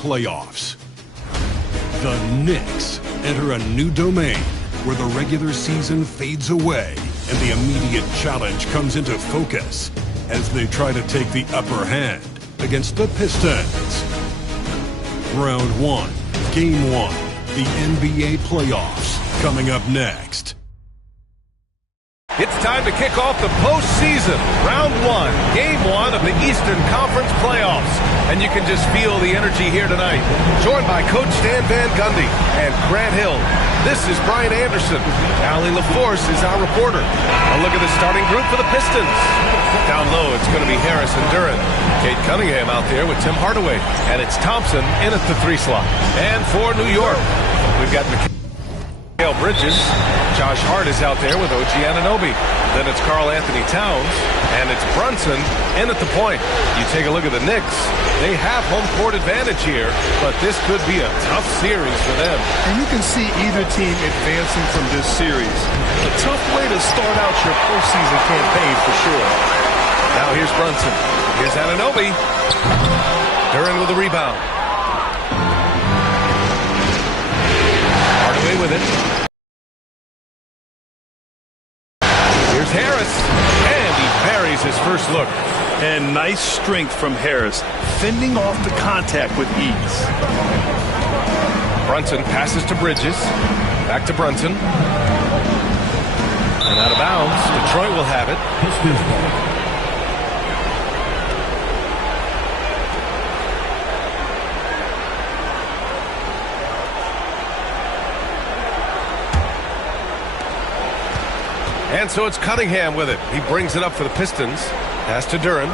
playoffs. The Knicks enter a new domain where the regular season fades away and the immediate challenge comes into focus as they try to take the upper hand against the Pistons. Round 1, Game 1, the NBA playoffs, coming up next. It's time to kick off the postseason. Round 1, Game 1 of the Eastern Conference playoffs. And you can just feel the energy here tonight. Joined by Coach Stan Van Gundy and Grant Hill. This is Brian Anderson. Allie LaForce is our reporter. A look at the starting group for the Pistons. Down low, it's going to be Harris and Duren. Kate Cunningham out there with Tim Hardaway. And it's Thompson in at the 3 slot. And for New York, we've got Mikal Bridges. Josh Hart is out there with OG Anunoby. Then it's Karl Anthony Towns, and it's Brunson in at the point. You take a look at the Knicks. They have home court advantage here, but this could be a tough series for them. And you can see either team advancing from this series. A tough way to start out your postseason campaign for sure. Now here's Brunson. Here's Anunoby. Duren with the rebound. Hardaway with it. Here's Harris, and he buries his first look. And nice strength from Harris, fending off the contact with ease. Brunson passes to Bridges. Back to Brunson. And out of bounds. Detroit will have it. And so it's Cunningham with it. He brings it up for the Pistons. Pass to Duren.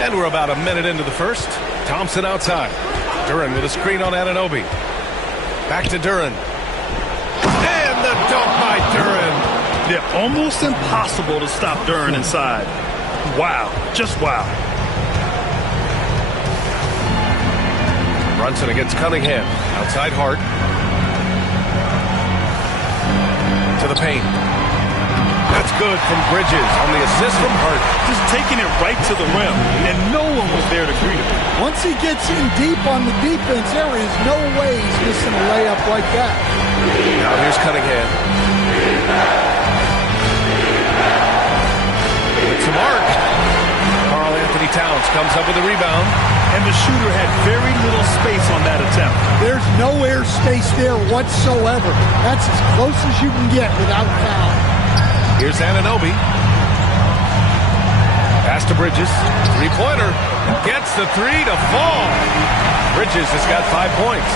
And we're about a minute into the first. Thompson outside. Duren with a screen on Anunoby. Back to Duren. And the dunk by Duren. They're almost impossible to stop Duren inside. Wow. Just wow. Brunson against Cunningham. Outside Hart. To the paint. That's good from Bridges on the assist from Hart. Just taking it right to the rim, and no one was there to greet him. Once he gets in deep on the defense, there is no way he's missing a layup like that. Now here's Cunningham. With some arc. Karl Anthony Towns comes up with a rebound. And the shooter had very little space on that attempt. There's no air space there whatsoever. That's as close as you can get without foul. Here's Anunoby. Pass to Bridges. Three-pointer. Gets the 3 to fall. Bridges has got 5 points.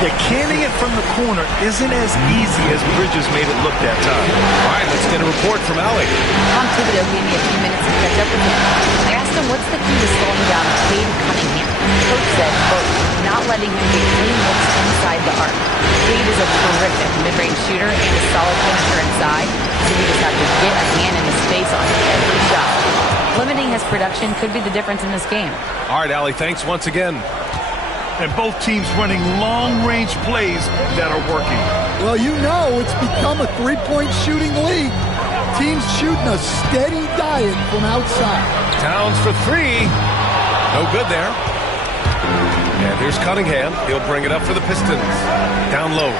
Yeah, canning it from the corner isn't as easy as Bridges made it look that time. All right, let's get a report from Allie. Tom Thibodeau gave me a few minutes to catch up with him. I asked him what's the key to slowing down Cade Cunningham. Coach said, quote, not letting him get clean looks inside the arc. Cade is a terrific mid-range shooter and a solid finisher inside, so we just have to get a hand in his face on every shot. Limiting his production could be the difference in this game. All right, Allie, thanks once again. And both teams running long-range plays that are working. Well, you know it's become a three-point shooting league. Teams shooting a steady diet from outside. Towns for 3. No good there. And here's Cunningham. He'll bring it up for the Pistons. Down low.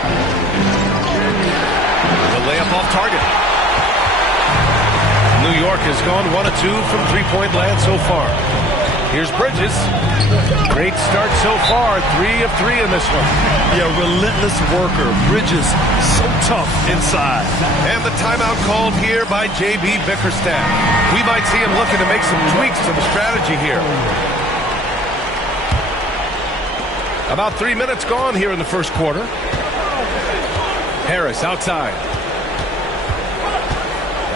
The layup off target. New York has gone 1 of 2 from three-point land so far. Here's Bridges. Great start so far. 3 of 3 in this one. Yeah, relentless worker. Bridges, so tough inside. And the timeout called here by J.B. Bickerstaff. We might see him looking to make some tweaks to the strategy here. About 3 minutes gone here in the first quarter. Harris outside.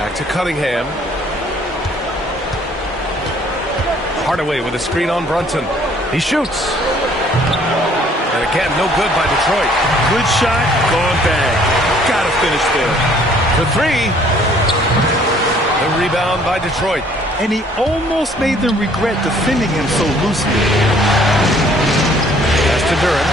Back to Cunningham. Hardaway with a screen on Brunson. He shoots. And again, no good by Detroit. Good shot, gone bad. Gotta finish there. For 3. The rebound by Detroit. And he almost made them regret defending him so loosely. Pass to Duren.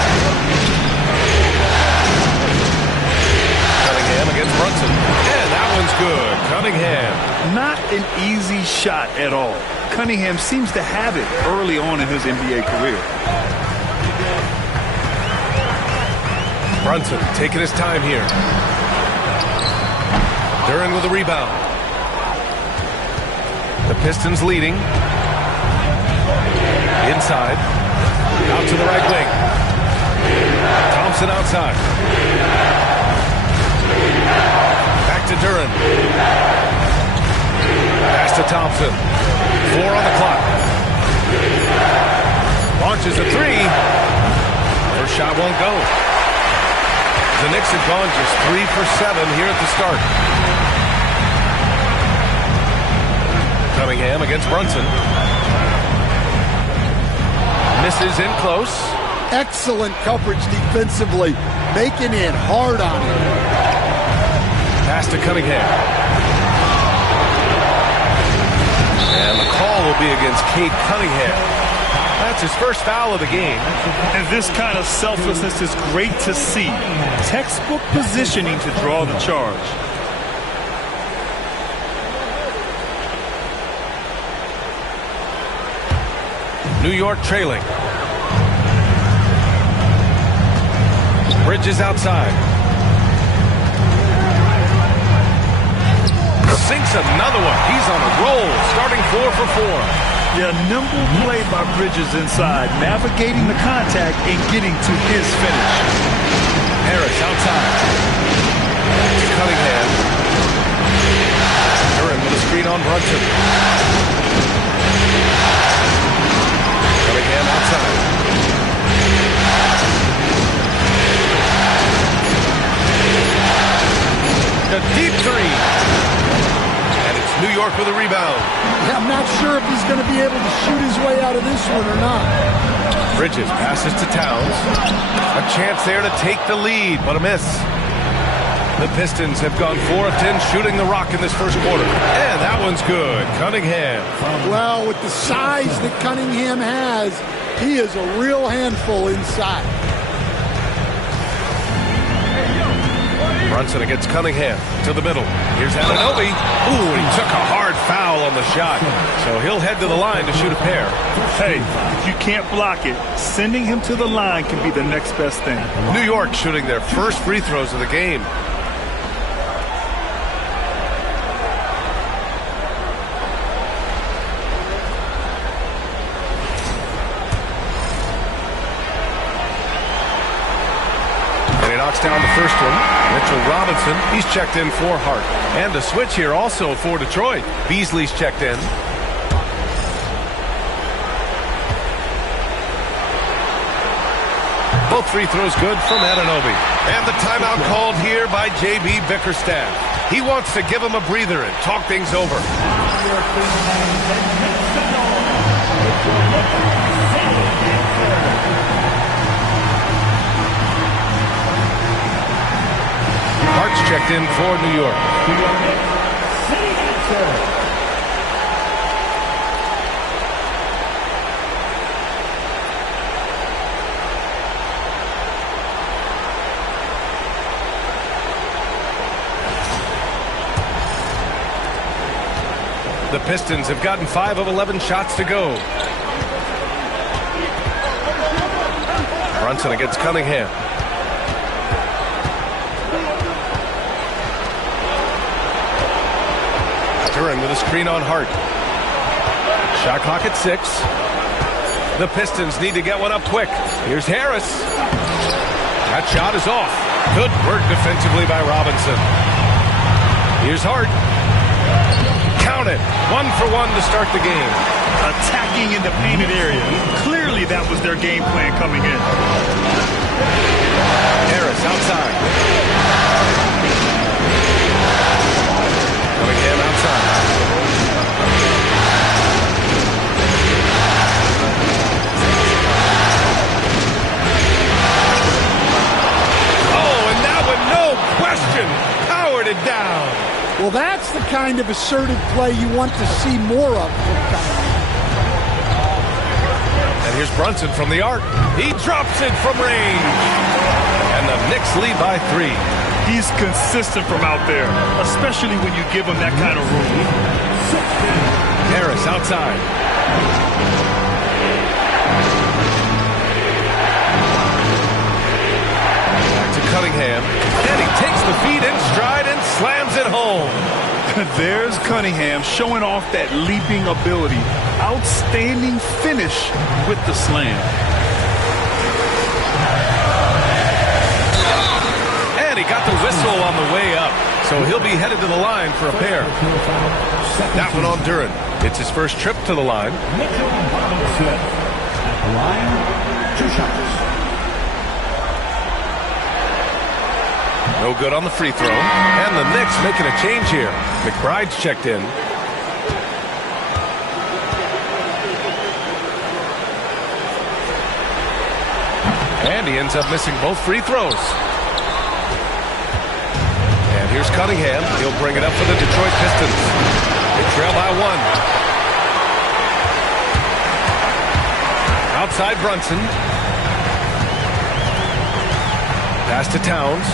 Cunningham against Brunson. And that one's good. Cunningham. Not an easy shot at all. Cunningham seems to have it early on in his NBA career. Brunson taking his time here. Duren with a rebound. The Pistons leading. Inside. Out to the right wing. Thompson outside. Back to Duren. Pass to Thompson. 4 on the clock. Launches a 3. First shot won't go. The Knicks have gone just 3 for 7 here at the start. Cunningham against Brunson. Misses in close. Excellent coverage defensively, making it hard on him. Pass to Cunningham. And the call will be against Cade Cunningham. That's his first foul of the game. And this kind of selflessness is great to see. Textbook positioning to draw the charge. New York trailing. Bridges outside. Sinks another one. He's on a roll, starting 4 for 4. Yeah, nimble play by Bridges inside, navigating the contact and getting to his finish. Harris outside. To Cunningham. Duren with a screen on Brunson. Cunningham outside. A deep 3. And it's New York with a rebound. Yeah, I'm not sure if he's going to be able to shoot his way out of this one or not. Bridges passes to Towns. A chance there to take the lead, but a miss. The Pistons have gone 4 of 10 shooting the rock in this first quarter. And that one's good. Cunningham. Well, with the size that Cunningham has, he is a real handful inside. Brunson against Cunningham to the middle. Here's Anunoby. Ooh, he took a hard foul on the shot. So he'll head to the line to shoot a pair. Hey, if you can't block it, sending him to the line can be the next best thing. New York shooting their first free throws of the game. Knocks down the first one. Mitchell Robinson, he's checked in for Hart. And a switch here also for Detroit. Beasley's checked in. Both free throws good from Anunoby. And the timeout called here by J.B. Bickerstaff. He wants to give him a breather and talk things over. Hart's checked in for New York. The Pistons have gotten 5 of 11 shots to go. Brunson against Cunningham. Duren with a screen on Hart. Shot clock at 6. The Pistons need to get one up quick. Here's Harris. That shot is off. Good work defensively by Robinson. Here's Hart. Count it. 1 for 1 to start the game. Attacking in the painted area. Clearly that was their game plan coming in. Harris outside. Cunningham outside. Oh, and that one, no question, powered it down. Well, that's the kind of assertive play you want to see more of from Cunningham. And here's Brunson from the arc. He drops it from range. And the Knicks lead by 3. He's consistent from out there, especially when you give him that kind of room. Harris outside. Back to Cunningham. And he takes the feed in stride and slams it home. There's Cunningham showing off that leaping ability. Outstanding finish with the slam. And he got the whistle on the way up. So he'll be headed to the line for a pair. That one on Duran. It's his first trip to the line. Mitchell Robinson at the line, 2 shots. No good on the free throw. And the Knicks making a change here. McBride's checked in. And he ends up missing both free throws. And here's Cunningham. He'll bring it up for the Detroit Pistons. They trail by 1. Outside Brunson. Pass to Towns.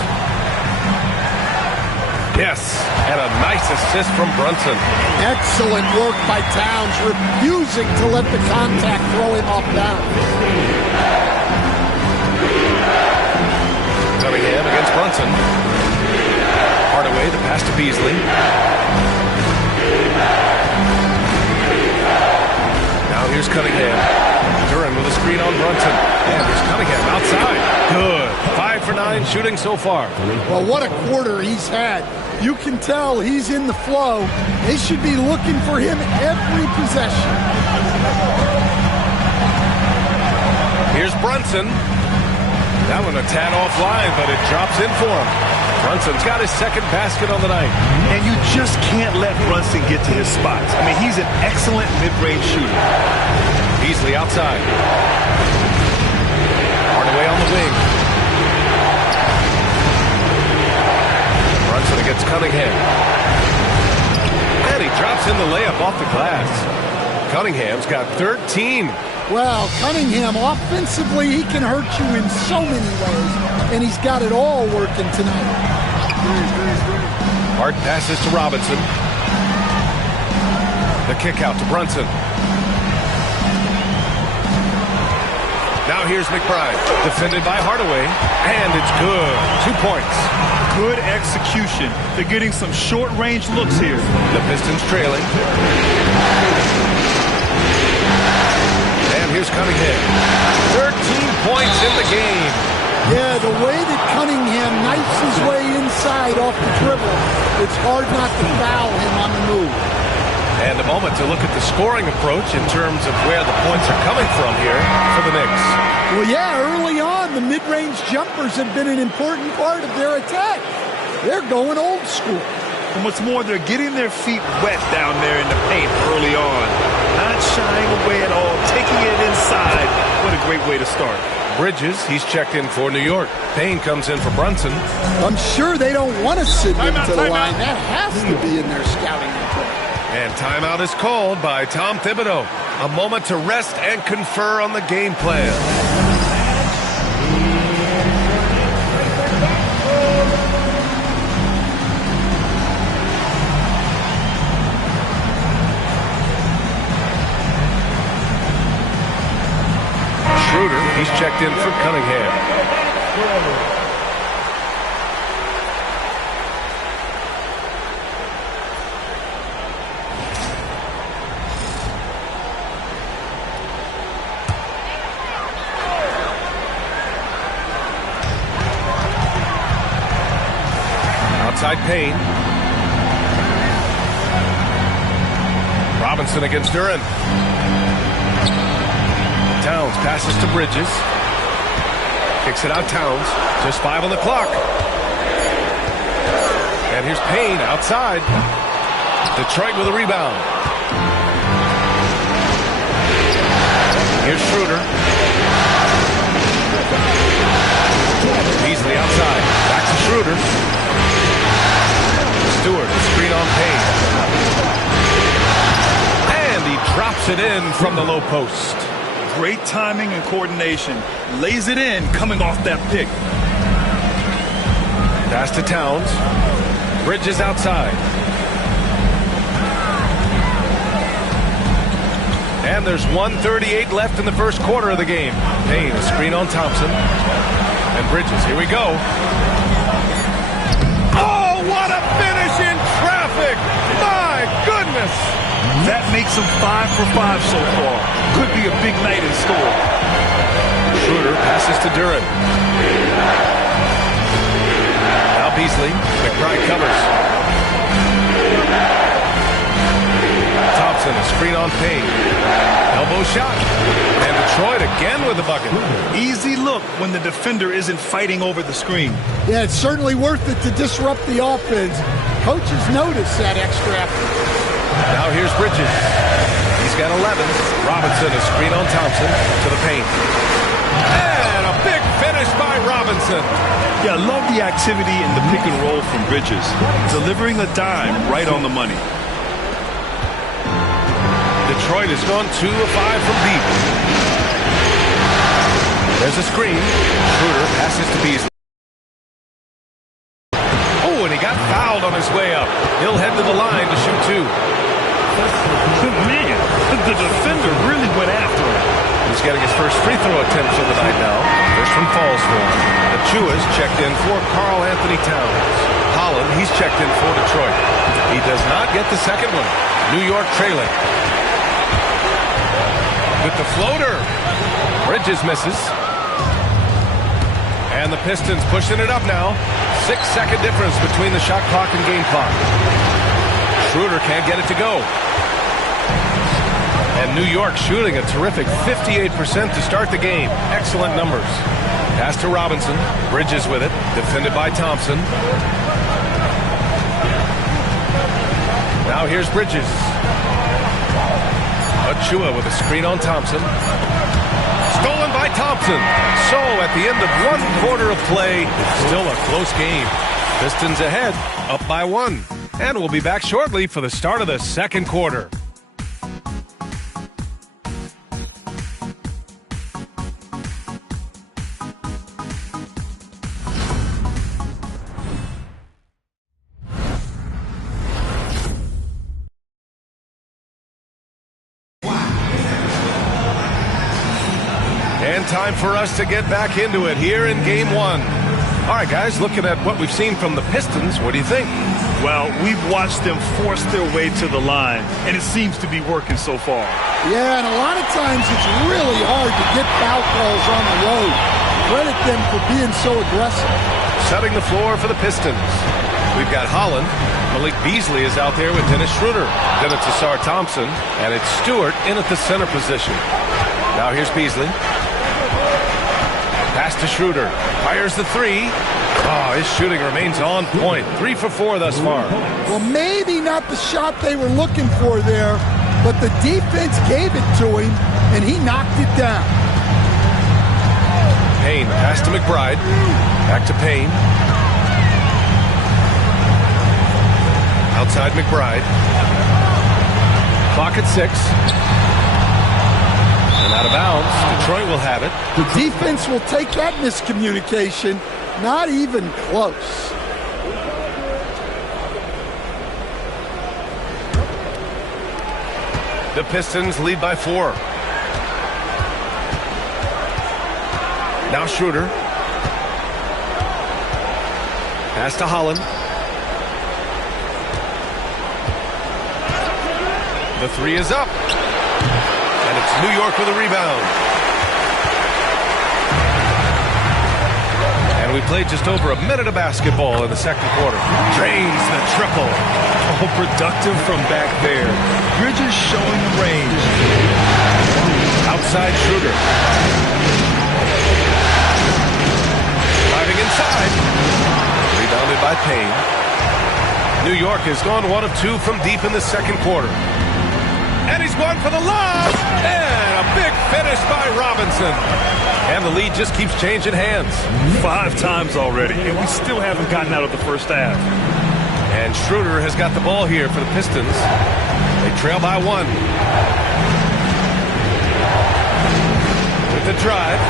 Yes, and a nice assist from Brunson. Excellent work by Towns, refusing to let the contact throw him off balance. Cunningham against Brunson. Hardaway, the pass to Beasley. Now here's Cunningham. Duran with a screen on Brunson. And here's Cunningham outside. Good. 5 for 9 shooting so far. Well, what a quarter he's had. You can tell he's in the flow. They should be looking for him every possession. Here's Brunson. That one a tad offline, but it drops in for him. Brunson's got his second basket on the night. And you just can't let Brunson get to his spots. I mean, he's an excellent mid-range shooter. Beasley outside. Hardaway on the wing. Brunson against Cunningham. And he drops in the layup off the glass. Cunningham's got 13. Well, Cunningham, offensively, he can hurt you in so many ways, and he's got it all working tonight. Hard passes to Robinson. The kick out to Brunson. Now here's McBride, defended by Hardaway, and it's good. 2 points. Good execution. They're getting some short-range looks here. The Pistons trailing. And here's Cunningham. 13 points in the game. Yeah, the way that Cunningham knifes his way inside off the dribble, it's hard not to foul him on the move. And a moment to look at the scoring approach in terms of where the points are coming from here for the Knicks. Well, yeah, early on, the mid-range jumpers have been an important part of their attack. They're going old school. And what's more, they're getting their feet wet down there in the paint early on. Not shying away at all, taking it inside. What a great way to start. Bridges, he's checked in for New York. Payne comes in for Brunson. I'm sure they don't want to send him to the line. That has to be in their scouting report. And timeout is called by Tom Thibodeau. A moment to rest and confer on the game plan. Schroeder, he's checked in for Cunningham. Outside Payne. Robinson against Duran. Towns passes to Bridges. Kicks it out Towns. Just 5 on the clock. And here's Payne outside. Detroit with a rebound. Here's Schroeder. Beasley outside. Back to Schroeder. Stewart, screen on Payne. And he drops it in from the low post. Great timing and coordination. Lays it in coming off that pick. Pass to Towns. Bridges outside. And there's 1:38 left in the first quarter of the game. Payne, a screen on Thompson. And Bridges, here we go. Oh, what a finish in traffic! My goodness! That makes him 5 for 5 so far. Could be a big night in store. Schroeder passes to Duren. Now Beasley. McBride covers. Thompson, a screen on Payne. Elbow shot. And Detroit again with the bucket. Easy look when the defender isn't fighting over the screen. Yeah, it's certainly worth it to disrupt the offense. Coaches notice that extra effort. Now here's Bridges. He's got 11. Robinson, a screen on Thompson to the paint. And a big finish by Robinson. Yeah, I love the activity in the pick and roll from Bridges. Delivering a dime right on the money. Detroit has gone 2 of 5 from deep. There's a screen. Schroeder passes to Beasley. Oh, and he got fouled on his way up. He'll head to the line to shoot 2. Man, the defender really went after him. He's getting his first free throw attempts of the night now. First one falls for him. Achua's checked in for Karl Anthony Towns. Holland, he's checked in for Detroit. He does not get the second one. New York trailing. With the floater. Bridges misses. And the Pistons pushing it up now. 6-second difference between the shot clock and game clock. Schroeder can't get it to go. And New York shooting a terrific 58% to start the game. Excellent numbers. Pass to Robinson. Bridges with it. Defended by Thompson. Now here's Bridges. Achua with a screen on Thompson. Stolen by Thompson. So at the end of 1 quarter of play, still a close game. Pistons ahead, up by 1. And we'll be back shortly for the start of the second quarter. Time for us to get back into it here in Game 1. All right, guys, looking at what we've seen from the Pistons, what do you think? Well, we've watched them force their way to the line, and it seems to be working so far. Yeah, and a lot of times it's really hard to get foul calls on the road. Credit them for being so aggressive. Setting the floor for the Pistons. We've got Holland. Malik Beasley is out there with Dennis Schroeder. Then it's Asar Thompson, and it's Stewart in at the center position. Now here's Beasley. Pass to Schroeder. Fires the 3. Oh, his shooting remains on point. 3 for 4 thus far. Well, maybe not the shot they were looking for there, but the defense gave it to him, and he knocked it down. Payne, pass to McBride. Back to Payne. Outside McBride. Clock at 6. And out of bounds. Detroit will have it. The defense will take that miscommunication. Not even close. The Pistons lead by 4. Now Schroeder. Pass to Holland. The 3 is up. And it's New York with a rebound. And we played just over a minute of basketball in the second quarter. Drains the triple. Oh, productive from back there. Bridges showing the range. Outside Schroeder. Driving inside. Rebounded by Payne. New York has gone 1 of 2 from deep in the second quarter. And he's going for the lob. And a big finish by Robinson. And the lead just keeps changing hands. 5 times already, and we still haven't gotten out of the first half. And Schroeder has got the ball here for the Pistons. They trail by 1. With the drive.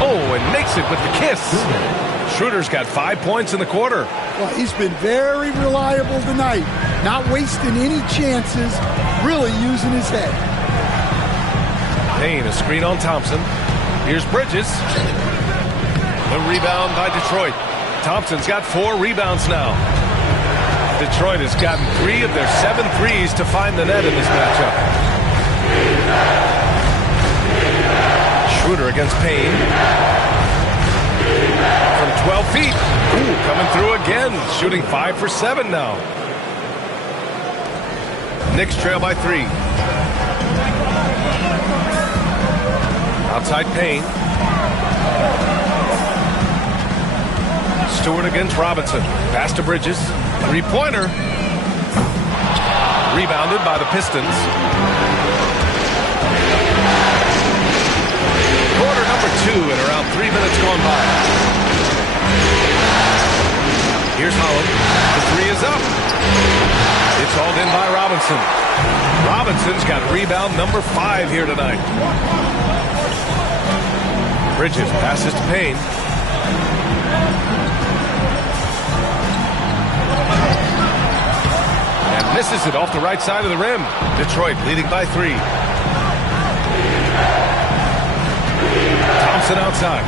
Oh, and makes it with the kiss. Schroeder's got 5 points in the quarter. Well, he's been very reliable tonight. Not wasting any chances, really using his head. Payne, a screen on Thompson. Here's Bridges. The rebound by Detroit. Thompson's got 4 rebounds now. Detroit has gotten 3 of their 7 threes to find the net in this matchup. Schroeder against Payne. From 12 feet. Ooh, coming through again. Shooting 5 for 7 now. Knicks trail by 3. Outside Payne. Stewart against Robinson. Pass to Bridges. 3-pointer. Rebounded by the Pistons. Quarter number 2 and around 3 minutes gone by. Here's Holland. The 3 is up. It's hauled in by Robinson. Robinson's got rebound number 5 here tonight. Bridges passes to Payne. And misses it off the right side of the rim. Detroit leading by 3. Thompson outside.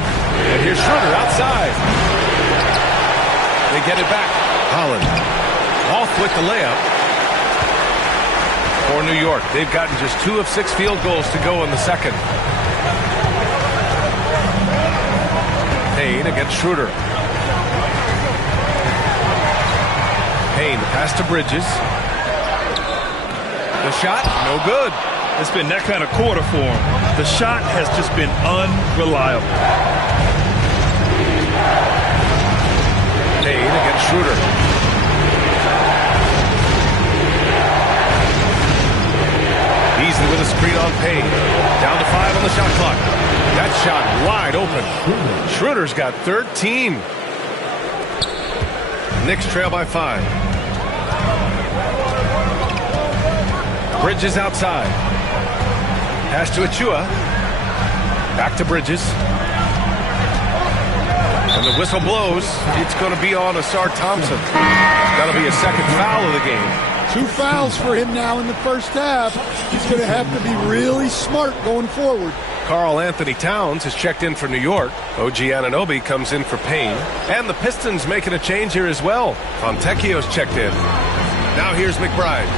And here's Schroeder outside. They get it back. Holland off with the layup. For New York, they've gotten just 2 of 6 field goals to go in the second. Payne against Schroeder. Payne, the pass to Bridges. The shot, no good. It's been that kind of quarter for him. The shot has just been unreliable. Payne against Schroeder. Beasley with a screen on Payne. Down to 5 on the shot clock. That shot wide open. Schroeder's got 13. Knicks trail by 5. Bridges outside. Pass to Achua. Back to Bridges. And the whistle blows. It's going to be on Asar Thompson. That'll be a second foul of the game. 2 fouls for him now in the first half. He's going to have to be really smart going forward. Karl Anthony Towns has checked in for New York. OG Anunoby comes in for Payne. And the Pistons making a change here as well. Fontecchio's checked in. Now here's McBride.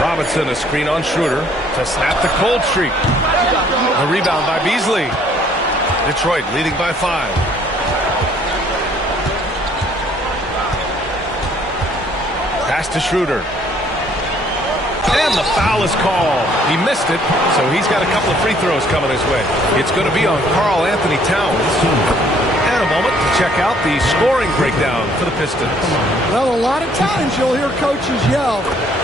Robinson, a screen on Schroeder to snap the cold streak. A rebound by Beasley. Detroit leading by 5. Pass to Schroeder. And the foul is called. He missed it, so he's got a couple of free throws coming his way. It's going to be on Karl Anthony Towns. And a moment to check out the scoring breakdown for the Pistons. Well, a lot of times you'll hear coaches yell,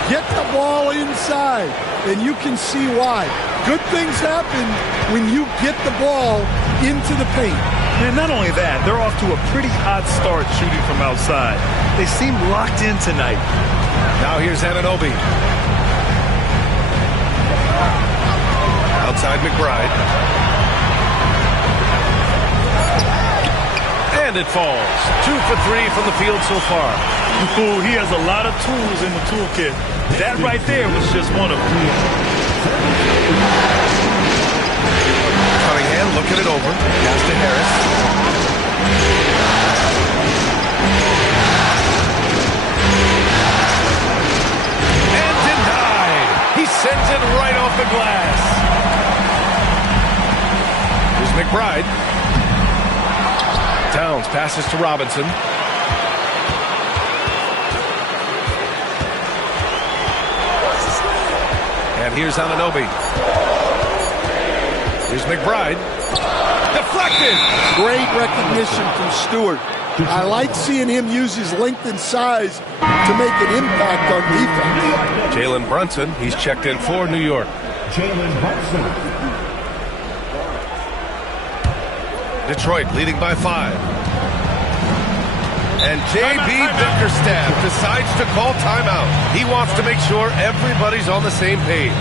get the ball inside, and you can see why. Good things happen when you get the ball into the paint. And not only that, they're off to a pretty hot start shooting from outside. They seem locked in tonight. Now here's Anunoby. Outside McBride. And it falls. 2 for 3 from the field so far. Ooh, he has a lot of tools in the toolkit. That right there was just one of them. Cunningham looking it over. Pass to Harris. And denied. He sends it right off the glass. Here's McBride. Towns passes to Robinson. And here's Anunoby. Here's McBride. Deflected. Great recognition from Stewart. I like seeing him use his length and size to make an impact on defense. Jalen Brunson, he's checked in for New York. Jalen Brunson. Detroit leading by 5. And J.B. Bickerstaff decides to call timeout. He wants to make sure everybody's on the same page.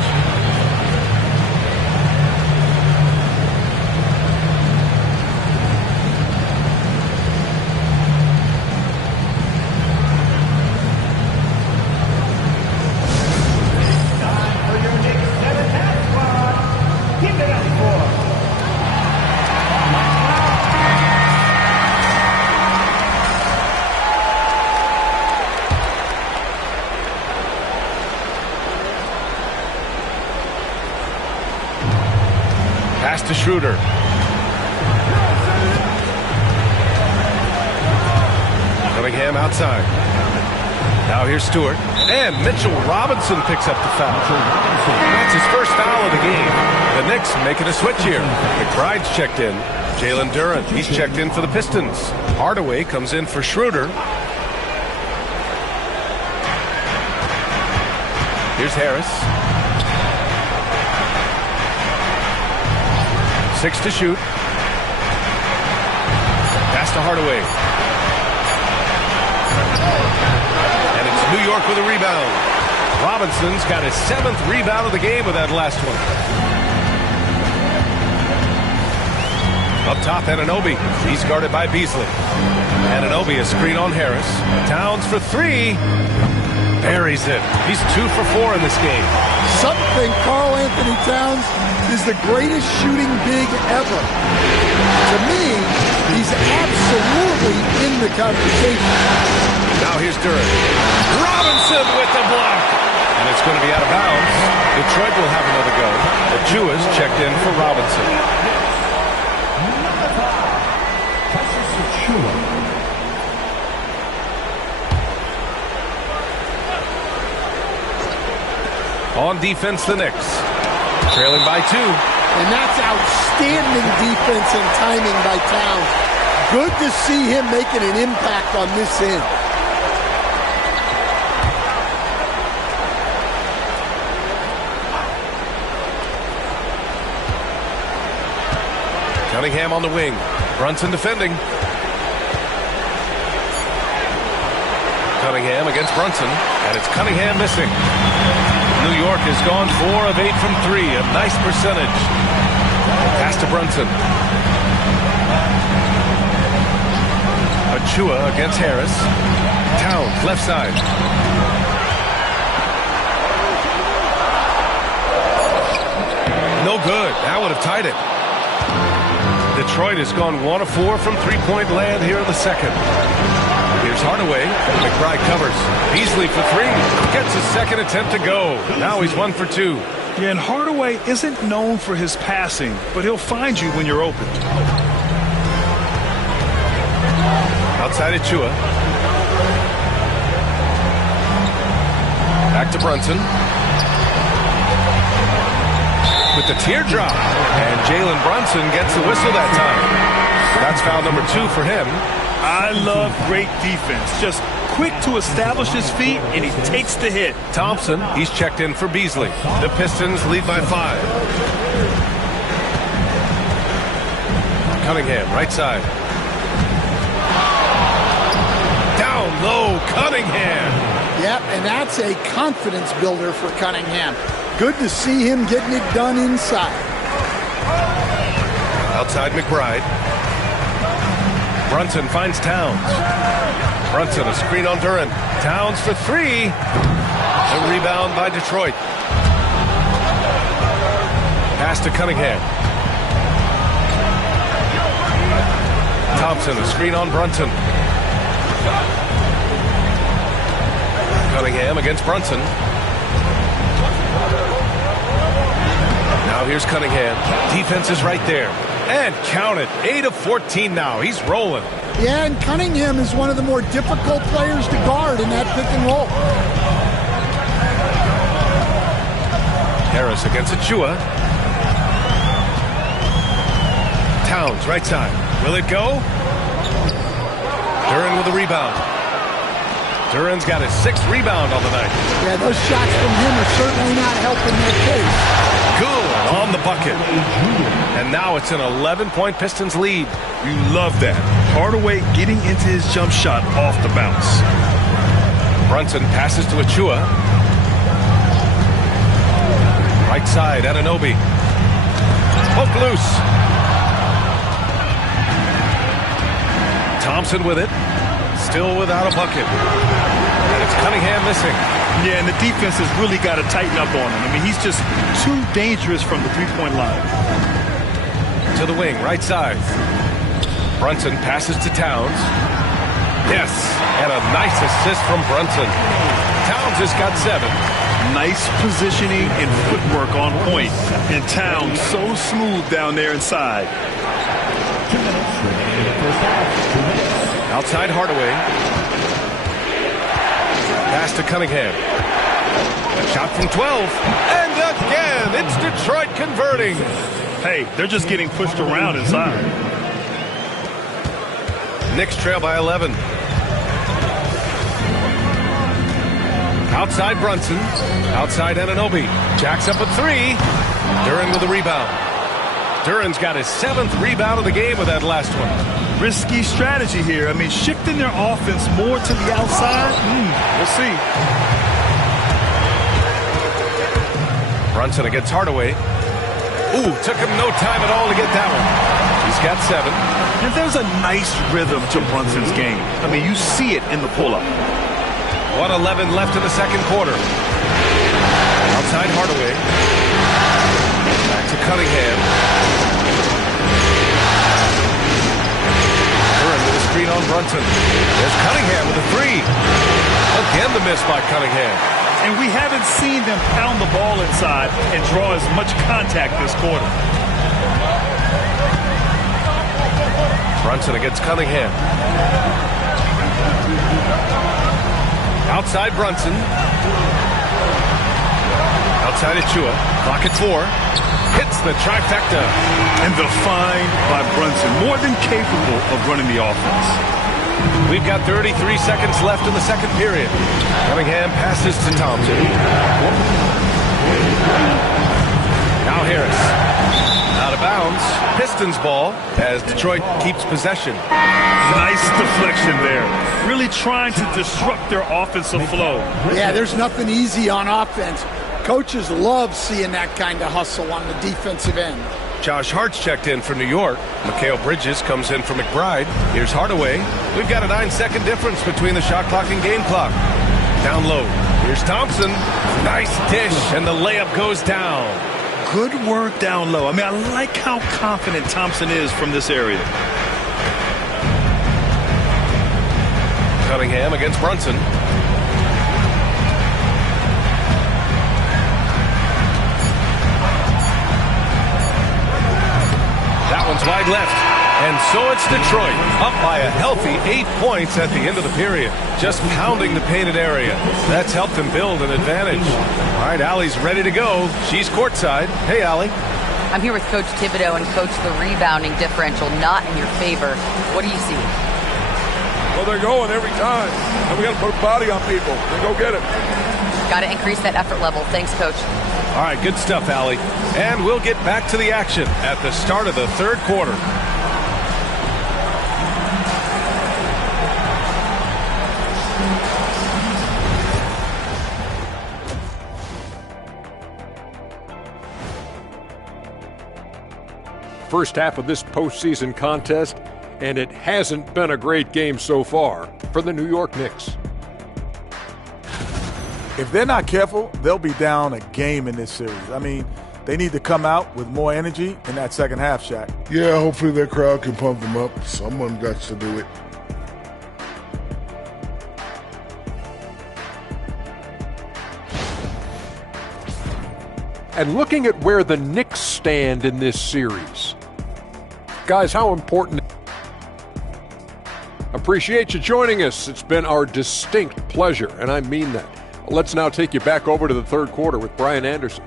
Cunningham outside. Now here's Stewart. And Mitchell Robinson picks up the foul. That's his first foul of the game. The Knicks making a switch here. McBride's checked in. Jalen Duren, he's checked in for the Pistons. Hardaway comes in for Schroeder. Here's Harris. 6 to shoot. Pass to Hardaway. And it's New York with a rebound. Robinson's got his 7th rebound of the game with that last one. Up top, Anunoby. He's guarded by Beasley. Anunoby, a screen on Harris. Towns for 3. Buries it. He's 2 for 4 in this game. Some think Karl Anthony Towns is the greatest shooting big ever. To me, he's absolutely in the conversation. Now here's Duren. Robinson with the block. And it's going to be out of bounds. Detroit will have another go. Achua's checked in for Robinson. On defense, the Knicks. Trailing by 2. And that's outstanding defense and timing by Towns. Good to see him making an impact on this end. Cunningham on the wing. Brunson defending. Cunningham against Brunson. And it's Cunningham missing. New York has gone 4 of 8 from 3. A nice percentage. Pass to Brunson. Achua against Harris. Towns, left side. No good. That would have tied it. Detroit has gone 1 of 4 from three-point land here in the second. Here's Hardaway. McBride covers. Beasley for 3. Gets his second attempt to go. Now he's 1 for 2. Yeah, and Hardaway isn't known for his passing, but he'll find you when you're open. Outside Achua. Back to Brunson. With the teardrop. And Jalen Brunson gets the whistle that time. That's foul number 2 for him. I love great defense. Just quick to establish his feet, and he takes the hit. Thompson, he's checked in for Beasley. The Pistons lead by 5. Cunningham, right side. Down low, Cunningham. Yep, and that's a confidence builder for Cunningham. Good to see him getting it done inside. Outside McBride. Brunson finds Towns. Brunson, a screen on Duren. Towns for 3. A rebound by Detroit. Pass to Cunningham. Thompson, a screen on Brunson. Cunningham against Brunson. Now here's Cunningham. Defense is right there. And count it. 8 of 14 now. He's rolling. Yeah, and Cunningham is one of the more difficult players to guard in that pick and roll. Harris against Achua. Towns, right side. Will it go? Duren with a rebound. Duren's got his 6th rebound on the night. Yeah, those shots from him are certainly not helping their case. Good on the bucket. And now it's an 11-point Pistons lead. You love that. Hardaway getting into his jump shot off the bounce. Brunson passes to Achua. Right side, Anunoby. Hook loose. Thompson with it. Still without a bucket. And it's Cunningham missing. Yeah, and the defense has really got to tighten up on him. I mean, he's just too dangerous from the three-point line. To the wing, right side. Brunson passes to Towns. Yes, and a nice assist from Brunson. Towns has got 7. Nice positioning and footwork on point. And Towns so smooth down there inside. Outside Hardaway. Pass to Cunningham. Shot from 12. And again, it's Detroit converting. Hey, they're just getting pushed around inside. Knicks trail by 11. Outside Brunson. Outside Anunoby. Jacks up a three. Duran with the rebound. Duran's got his 7th rebound of the game with that last one. Risky strategy here. I mean, shifting their offense more to the outside. We'll see. Brunson against Hardaway. Ooh, took him no time at all to get that one. He's got 7. And there's a nice rhythm to Brunson's game. I mean, you see it in the pull-up. 1:11 left in the second quarter. Outside Hardaway. Back to Cunningham. Duran with a screen on Brunson. There's Cunningham with a 3. Again the miss by Cunningham. And we haven't seen them pound the ball inside and draw as much contact this quarter. Brunson against Cunningham. Outside Brunson. Outside Achua. Clock at 4. Hits the trifecta. And the find by Brunson. More than capable of running the offense. We've got 33 seconds left in the second period. Cunningham passes to Thompson. Now Harris. Out of bounds. Pistons ball as Detroit keeps possession. Nice deflection there. Really trying to disrupt their offensive flow. Yeah, there's nothing easy on offense. Coaches love seeing that kind of hustle on the defensive end. Josh Hart's checked in for New York. Mikal Bridges comes in for McBride. Here's Hardaway. We've got a 9-second difference between the shot clock and game clock. Down low. Here's Thompson. Nice dish, and the layup goes down. Good work down low. I mean, I like how confident Thompson is from this area. Cunningham against Brunson. That one's wide left. And so it's Detroit, up by a healthy 8 points at the end of the period. Just pounding the painted area. That's helped them build an advantage. All right, Allie's ready to go. She's courtside. Hey, Allie. I'm here with Coach Thibodeau, and Coach, the rebounding differential not in your favor. What do you see? Well, they're going every time. And we got to put a body on people and go get it. Got to increase that effort level. Thanks, Coach. All right, good stuff, Allie. And we'll get back to the action at the start of the third quarter. First half of this postseason contest, and it hasn't been a great game so far for the New York Knicks. If they're not careful, they'll be down a game in this series. I mean, they need to come out with more energy in that second half, Shaq. Yeah, hopefully their crowd can pump them up. Someone got to do it. And looking at where the Knicks stand in this series, guys, how important. Appreciate you joining us. It's been our distinct pleasure, and I mean that. Let's now take you back over to the third quarter with Brian Anderson.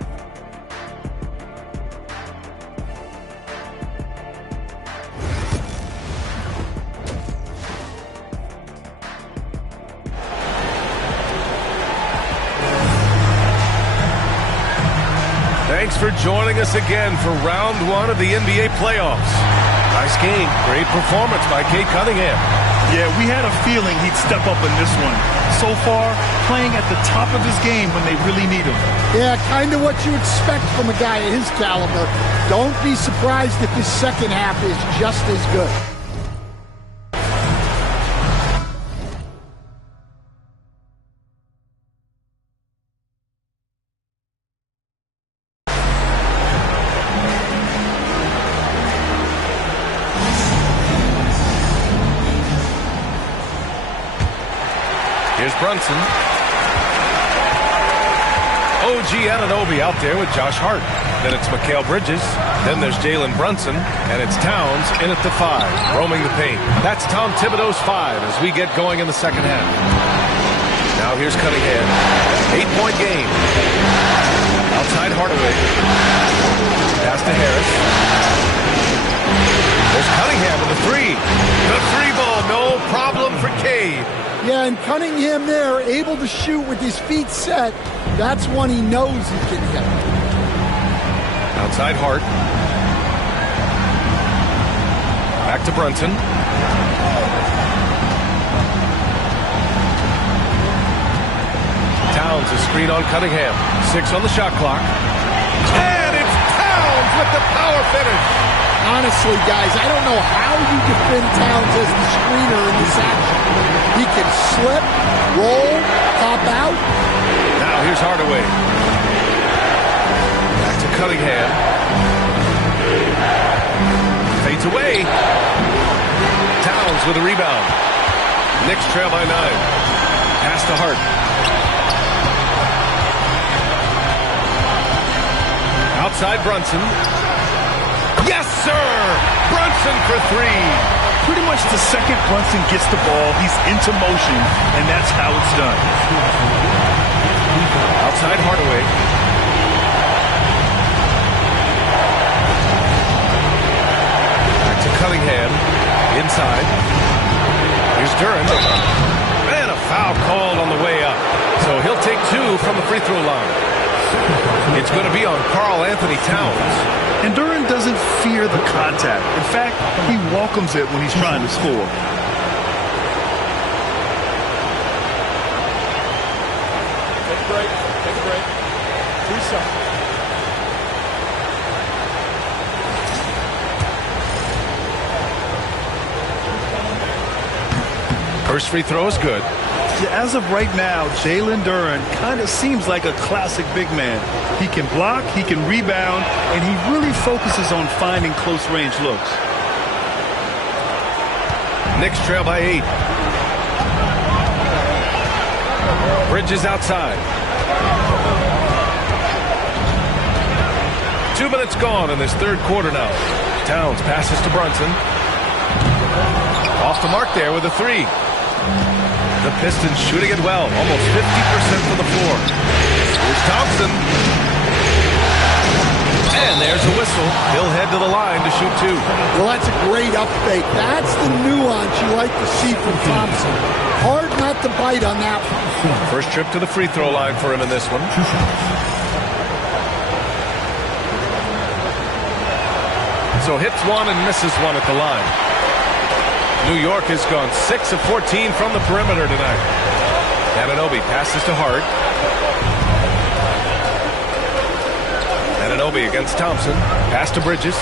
Thanks for joining us again for round one of the NBA playoffs. Nice game. Great performance by Cade Cunningham. Yeah, we had a feeling he'd step up in this one. So far, playing at the top of his game when they really need him. Yeah, kind of what you expect from a guy of his caliber. Don't be surprised if his second half is just as good. Here's Brunson. OG Anunoby out there with Josh Hart. Then it's Mikal Bridges. Then there's Jalen Brunson. And it's Towns in at the 5, roaming the paint. That's Tom Thibodeau's 5 as we get going in the second half. Now here's Cunningham. 8-point game. Outside Hardaway. Pass to Harris. There's Cunningham with the 3. The 3-ball, no problem for Cade. Yeah, and Cunningham there, able to shoot with his feet set. That's one he knows he can hit. Outside Hart. Back to Brunson. Towns is screen on Cunningham. 6 on the shot clock. And it's Towns with the power finish. Honestly, guys, I don't know how you defend Towns as the screener in this action. He can slip, roll, pop out. Now here's Hardaway. Back to Cunningham. Fades away. Towns with a rebound. Knicks trail by 9. Pass to Hart. Outside Brunson. Yes, sir! Brunson for 3. Pretty much the second Brunson gets the ball, he's into motion, and that's how it's done. Outside Hardaway. Back to Cunningham. Inside. Here's Duran. And a foul called on the way up. So he'll take 2 from the free throw line. It's going to be on Karl Anthony Towns. And Duran doesn't fear the contact. In fact, he welcomes it when he's trying to score. Take a break. Take a break. 2 seconds. First free throw is good. As of right now, Jalen Duran kind of seems like a classic big man. He can block, he can rebound, and he really focuses on finding close-range looks. Knicks trail by 8. Bridges outside. 2 minutes gone in this third quarter now. Towns passes to Brunson. Off the mark there with a 3. The Pistons shooting it well, almost 50% from the floor. Here's Thompson. And there's a whistle. He'll head to the line to shoot 2. Well, that's a great up fake. That's the nuance you like to see from Thompson. Hard not to bite on that one. First trip to the free throw line for him in this one. So hits 1 and misses 1 at the line. New York has gone 6 of 14 from the perimeter tonight. Anunoby passes to Hart. Anunoby against Thompson. Pass to Bridges.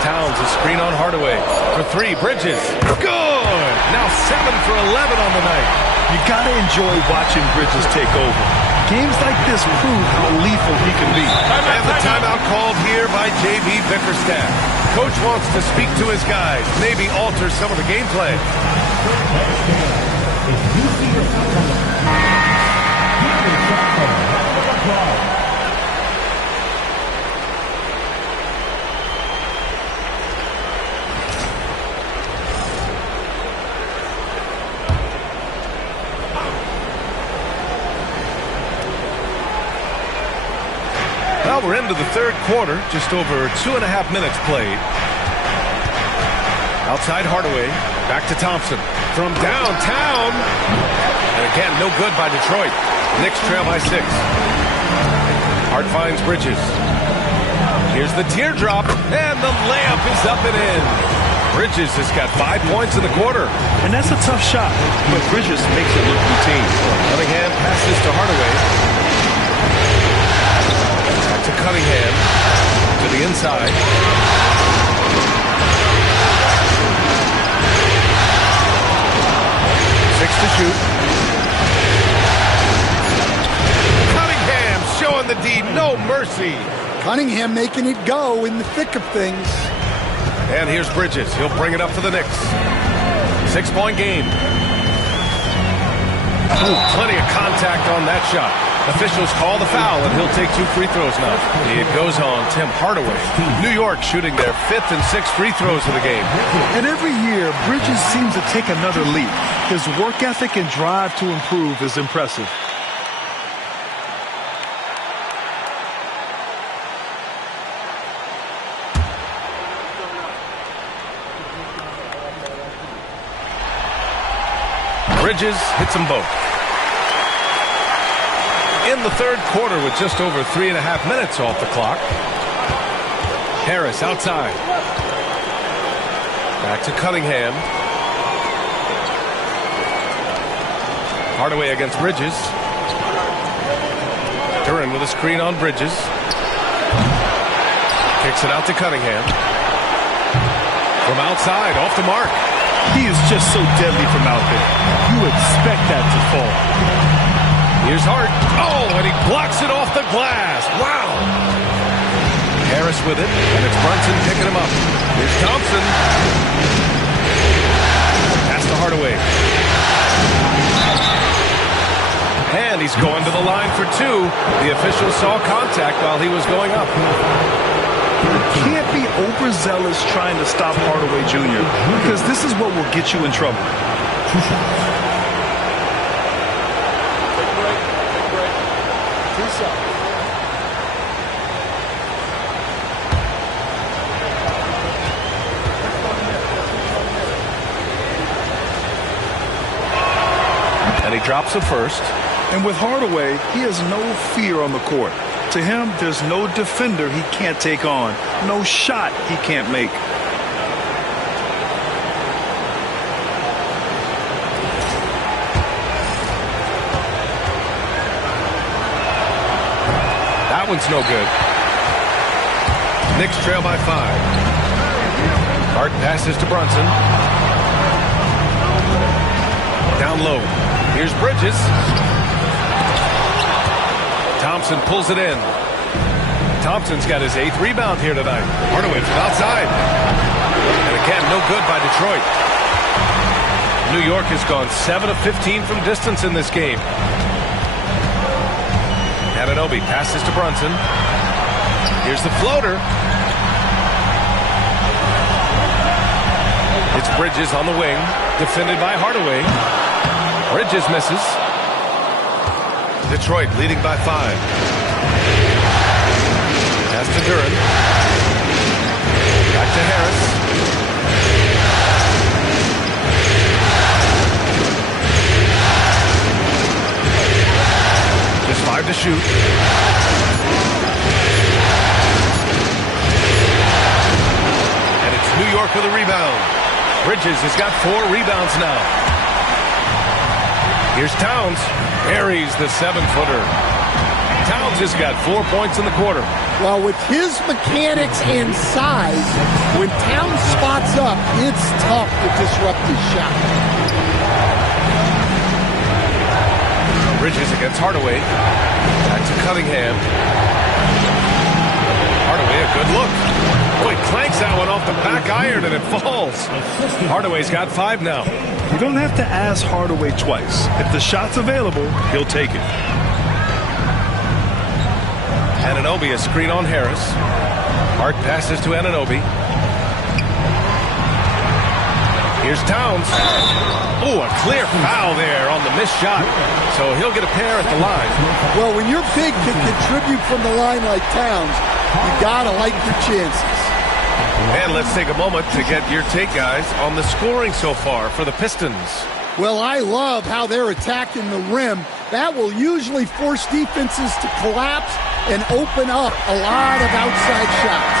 Towns a screen on Hardaway. For 3, Bridges. Good! Now 7 for 11 on the night. You gotta enjoy watching Bridges take over. Games like this prove how lethal he can be. And the timeout called here by J.B. Bickerstaff. Coach wants to speak to his guys, maybe alter some of the gameplay. Well, we're into the third quarter, just over 2.5 minutes played. Outside Hardaway, back to Thompson. From downtown. And again, no good by Detroit. Knicks trail by 6. Hart finds Bridges. Here's the teardrop, and the layup is up and in. Bridges has got 5 points in the quarter. And that's a tough shot, but Bridges makes it look routine. Cunningham passes to Hardaway. To Cunningham, to the inside. 6 to shoot. Cunningham showing the D, no mercy. Cunningham making it go in the thick of things. And here's Bridges. He'll bring it up for the Knicks. 6-point game. Ooh, plenty of contact on that shot. Officials call the foul, and he'll take 2 free throws now. It goes on Tim Hardaway. New York shooting their 5th and 6th free throws of the game. And every year, Bridges seems to take another leap. His work ethic and drive to improve is impressive. Bridges hits them both. In the third quarter with just over 3.5 minutes off the clock. Harris outside. Back to Cunningham. Hardaway against Bridges. Duran with a screen on Bridges. Kicks it out to Cunningham. From outside, off the mark. He is just so deadly from out there. You expect that to fall. Here's Hart. Oh, and he blocks it off the glass. Wow. Harris with it, and it's Brunson picking him up. Here's Thompson. Pass to Hardaway. And he's going to the line for 2. The official saw contact while he was going up. You can't be overzealous trying to stop Hardaway Jr. because this is what will get you in trouble. And he drops it first. And with Hardaway, he has no fear on the court. To him, there's no defender he can't take on, no shot he can't make. That one's no good. Knicks trail by 5. Hart passes to Brunson. Down low. Here's Bridges. Thompson pulls it in. Thompson's got his 8th rebound here tonight. Hardaway from outside. And again, no good by Detroit. New York has gone 7 of 15 from distance in this game. Anunoby passes to Brunson. Here's the floater. It's Bridges on the wing, defended by Hardaway. Bridges misses. Detroit leading by 5. Pass to Duran. Back to Harris. Just 5 to shoot. And it's New York with a rebound. Bridges has got 4 rebounds now. Here's Towns. Buries the 7-footer. Towns has got 4 points in the quarter. Well, with his mechanics and size, when Towns spots up, it's tough to disrupt his shot. Bridges against Hardaway. Back to Cunningham. Hardaway, a good look. Boy, clanks that one off the back iron and it falls. Hardaway's got 5 now. You don't have to ask Hardaway twice. If the shot's available, he'll take it. Anunoby, a screen on Harris. Hart passes to Anunoby. Here's Towns. Oh, a clear foul there on the missed shot. So he'll get a pair at the line. Well, when you're big can contribute from the line like Towns, you gotta like your chances. And let's take a moment to get your take, guys, on the scoring so far for the Pistons. Well, I love how they're attacking the rim. That will usually force defenses to collapse and open up a lot of outside shots.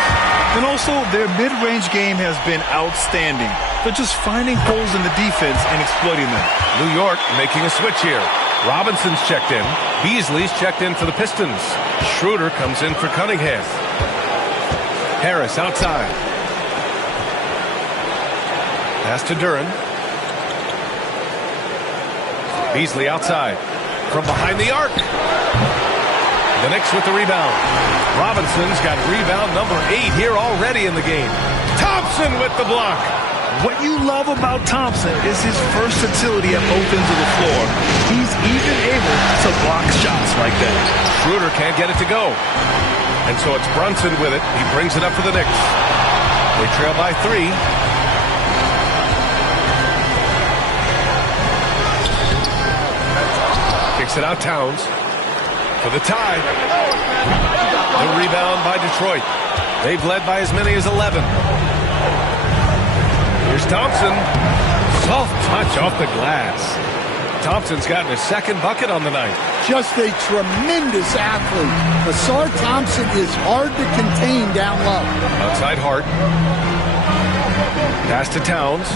And also, their mid-range game has been outstanding. They're just finding holes in the defense and exploiting them. New York making a switch here. Robinson's checked in. Beasley's checked in for the Pistons. Schroeder comes in for Cunningham. Harris outside. Pass to Duran. Beasley outside. From behind the arc. The Knicks with the rebound. Robinson's got rebound number 8 here already in the game. Thompson with the block. What you love about Thompson is his versatility at both ends of the floor. He's even able to block shots like that. Schroeder can't get it to go. And so it's Brunson with it. He brings it up for the Knicks. They trail by 3. Kicks it out Towns for the tie. The rebound by Detroit. They've led by as many as 11. Here's Thompson. Soft touch off the glass. Thompson's gotten his second bucket on the night. Just a tremendous athlete. Ausar Thompson is hard to contain down low. Outside Hart. Pass to Towns.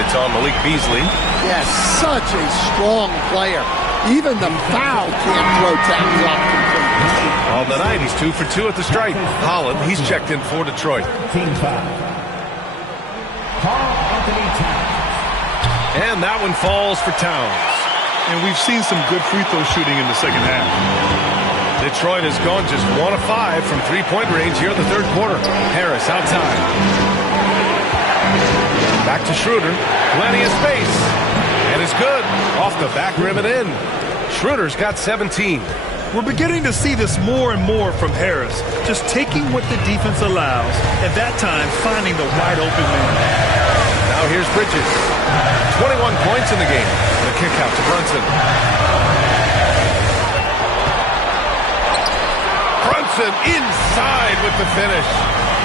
It's on Malik Beasley. Yes, such a strong player. Even the foul can't throw Towns off completely. On the night, he's 2 for 2 at the stripe. Holland, he's checked in for Detroit. Team foul. Carl Anthony Towns. And that one falls for Towns. And we've seen some good free throw shooting in the second half. Detroit has gone just 1 of 5 from three-point range here in the third quarter. Harris outside. Back to Schroeder. Plenty of space. And it's good. Off the back rim and in. Schroeder's got 17. We're beginning to see this more and more from Harris. Just taking what the defense allows, and that time finding the wide open man. Now here's Bridges. 21 points in the game. The kick out to Brunson. Brunson inside with the finish.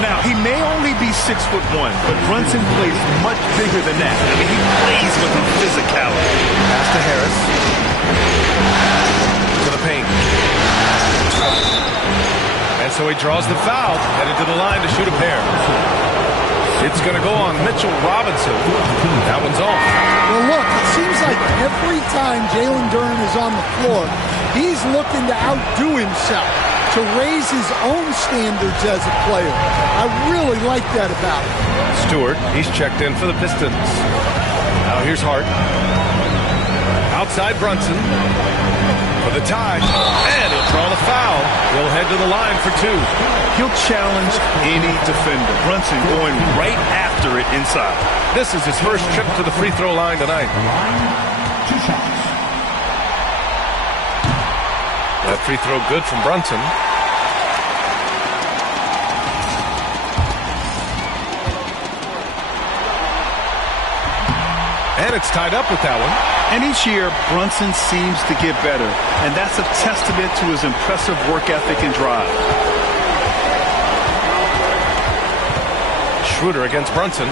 Now, he may only be 6'1", but Brunson plays much bigger than that. I mean, he plays with a physicality. Pass to Harris. To the paint. And so he draws the foul, headed to the line to shoot a pair. It's going to go on Mitchell Robinson. That one's off. Well, look, it seems like every time Jalen Duren is on the floor, he's looking to outdo himself, to raise his own standards as a player. I really like that about him. Stewart, he's checked in for the Pistons. Now here's Hart. Outside Brunson for the tie. And he'll draw the foul. He'll head to the line for 2. He'll challenge any defender. Brunson going right after it inside. This is his first trip to the free throw line tonight. 2 shots. That free throw good from Brunson. And it's tied up with that one. And each year, Brunson seems to get better. And that's a testament to his impressive work ethic and drive. Schroeder against Brunson.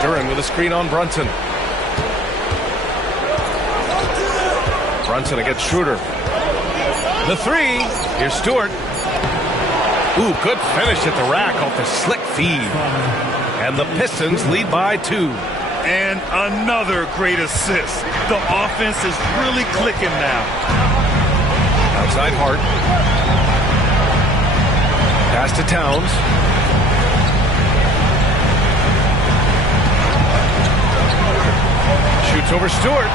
Duren with a screen on Brunson. Brunson against Schroeder. The 3. Here's Stewart. Ooh, good finish at the rack off the slick feed. And the Pistons lead by 2. And another great assist. The offense is really clicking now. Outside Hart. Pass to Towns. Shoots over Stewart.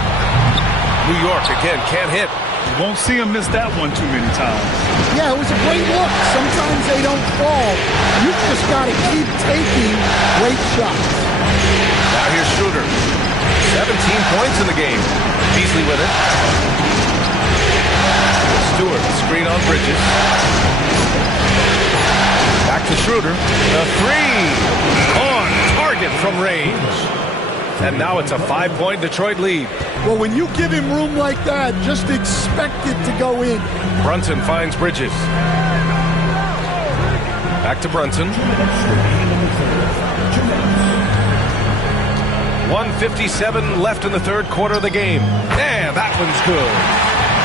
New York again can't hit. You won't see him miss that one too many times. Yeah, it was a great look. Sometimes they don't fall. You just got to keep taking great shots. Now here's Schroeder. 17 points in the game. Beasley with it. Stewart, screen on Bridges. Back to Schroeder. The 3. On target from range. And now it's a 5-point Detroit lead. Well, when you give him room like that, just expect it to go in. Brunson finds Bridges. Back to Brunson. 1:57 left in the third quarter of the game. And that one's good.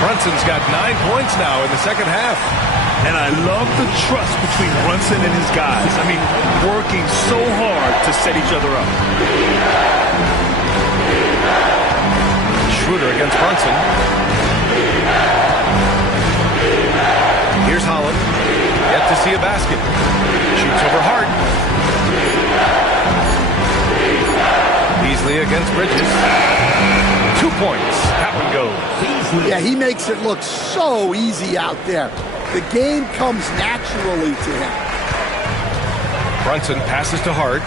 Brunson's got 9 points now in the second half. And I love the trust between Brunson and his guys. I mean, working so hard to set each other up. Schroeder against Brunson. Here's Holland. against Bridges. 2 points. Tap and goes. Yeah, he makes it look so easy out there. The game comes naturally to him. Brunson passes to Hart.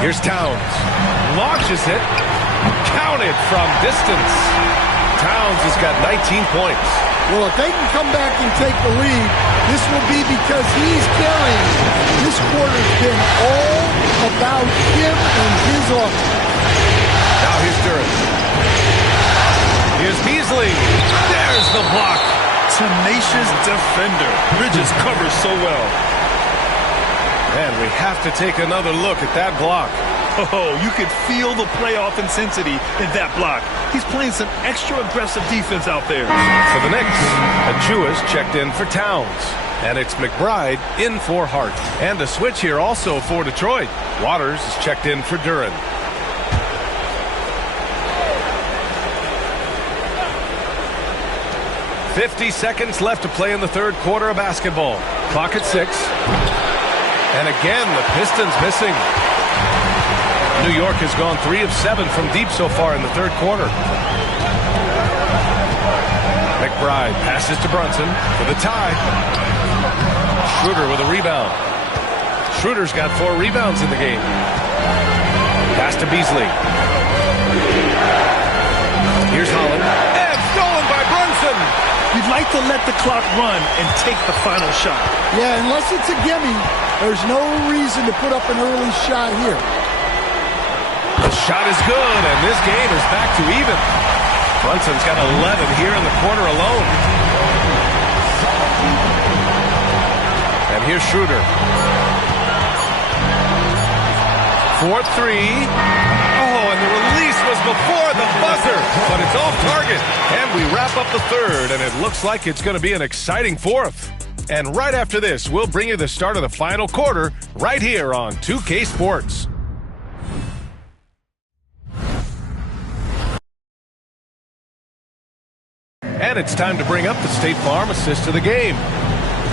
Here's Towns. Launches it. Counted from distance. Towns has got 19 points. Well, if they can come back and take the lead, this will be because he's carrying. This quarter's been all about him and his offense. Now here's Durant. Here's Beasley. There's the block. Tenacious defender. Bridges covers so well. And we have to take another look at that block. Oh, you could feel the playoff intensity in that block. He's playing some extra aggressive defense out there. For the Knicks, Achua's checked in for Towns. And it's McBride in for Hart. And a switch here also for Detroit. Waters is checked in for Duran. "50 seconds left to play in the third quarter of basketball. Clock at 6. And again, the Pistons missing. New York has gone 3 of 7 from deep so far in the third quarter. McBride passes to Brunson for the tie. Schroeder with a rebound. Schroeder's got 4 rebounds in the game. Pass to Beasley. Here's Holland. And stolen by Brunson. You'd like to let the clock run and take the final shot. Yeah, unless it's a gimme, there's no reason to put up an early shot here. The shot is good, and this game is back to even. Brunson's got 11 here in the quarter alone. And here's Schroeder. 4-3. Oh, and the release was before the buzzer, but it's off target. And we wrap up the third, and it looks like it's going to be an exciting fourth. And right after this, we'll bring you the start of the final quarter right here on 2K Sports. And it's time to bring up the State Farm assist of the game.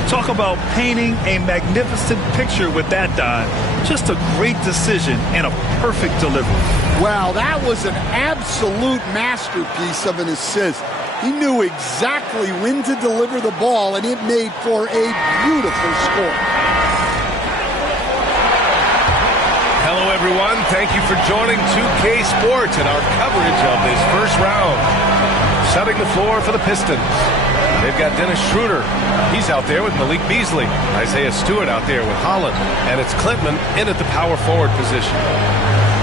Talk about painting a magnificent picture with that dive. Just a great decision and a perfect delivery. Wow, that was an absolute masterpiece of an assist. He knew exactly when to deliver the ball, and it made for a beautiful score. Hello, everyone. Thank you for joining 2K Sports and our coverage of this first round. Setting the floor for the Pistons. They've got Dennis Schroeder. He's out there with Malik Beasley. Isaiah Stewart out there with Holland. And it's Klintman in at the power forward position.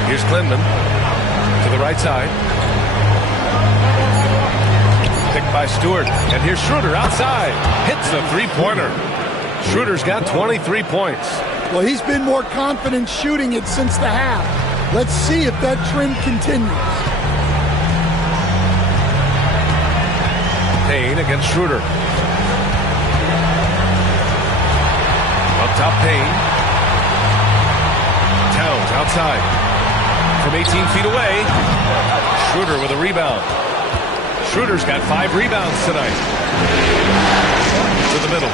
Here's Klintman to the right side. Picked by Stewart. And here's Schroeder outside. Hits the three-pointer. Schroeder's got 23 points. Well, he's been more confident shooting it since the half. Let's see if that trend continues. Payne against Schroeder. Up top, Payne. Towns outside. From 18 feet away. Schroeder with a rebound. Schroeder's got 5 rebounds tonight. To the middle.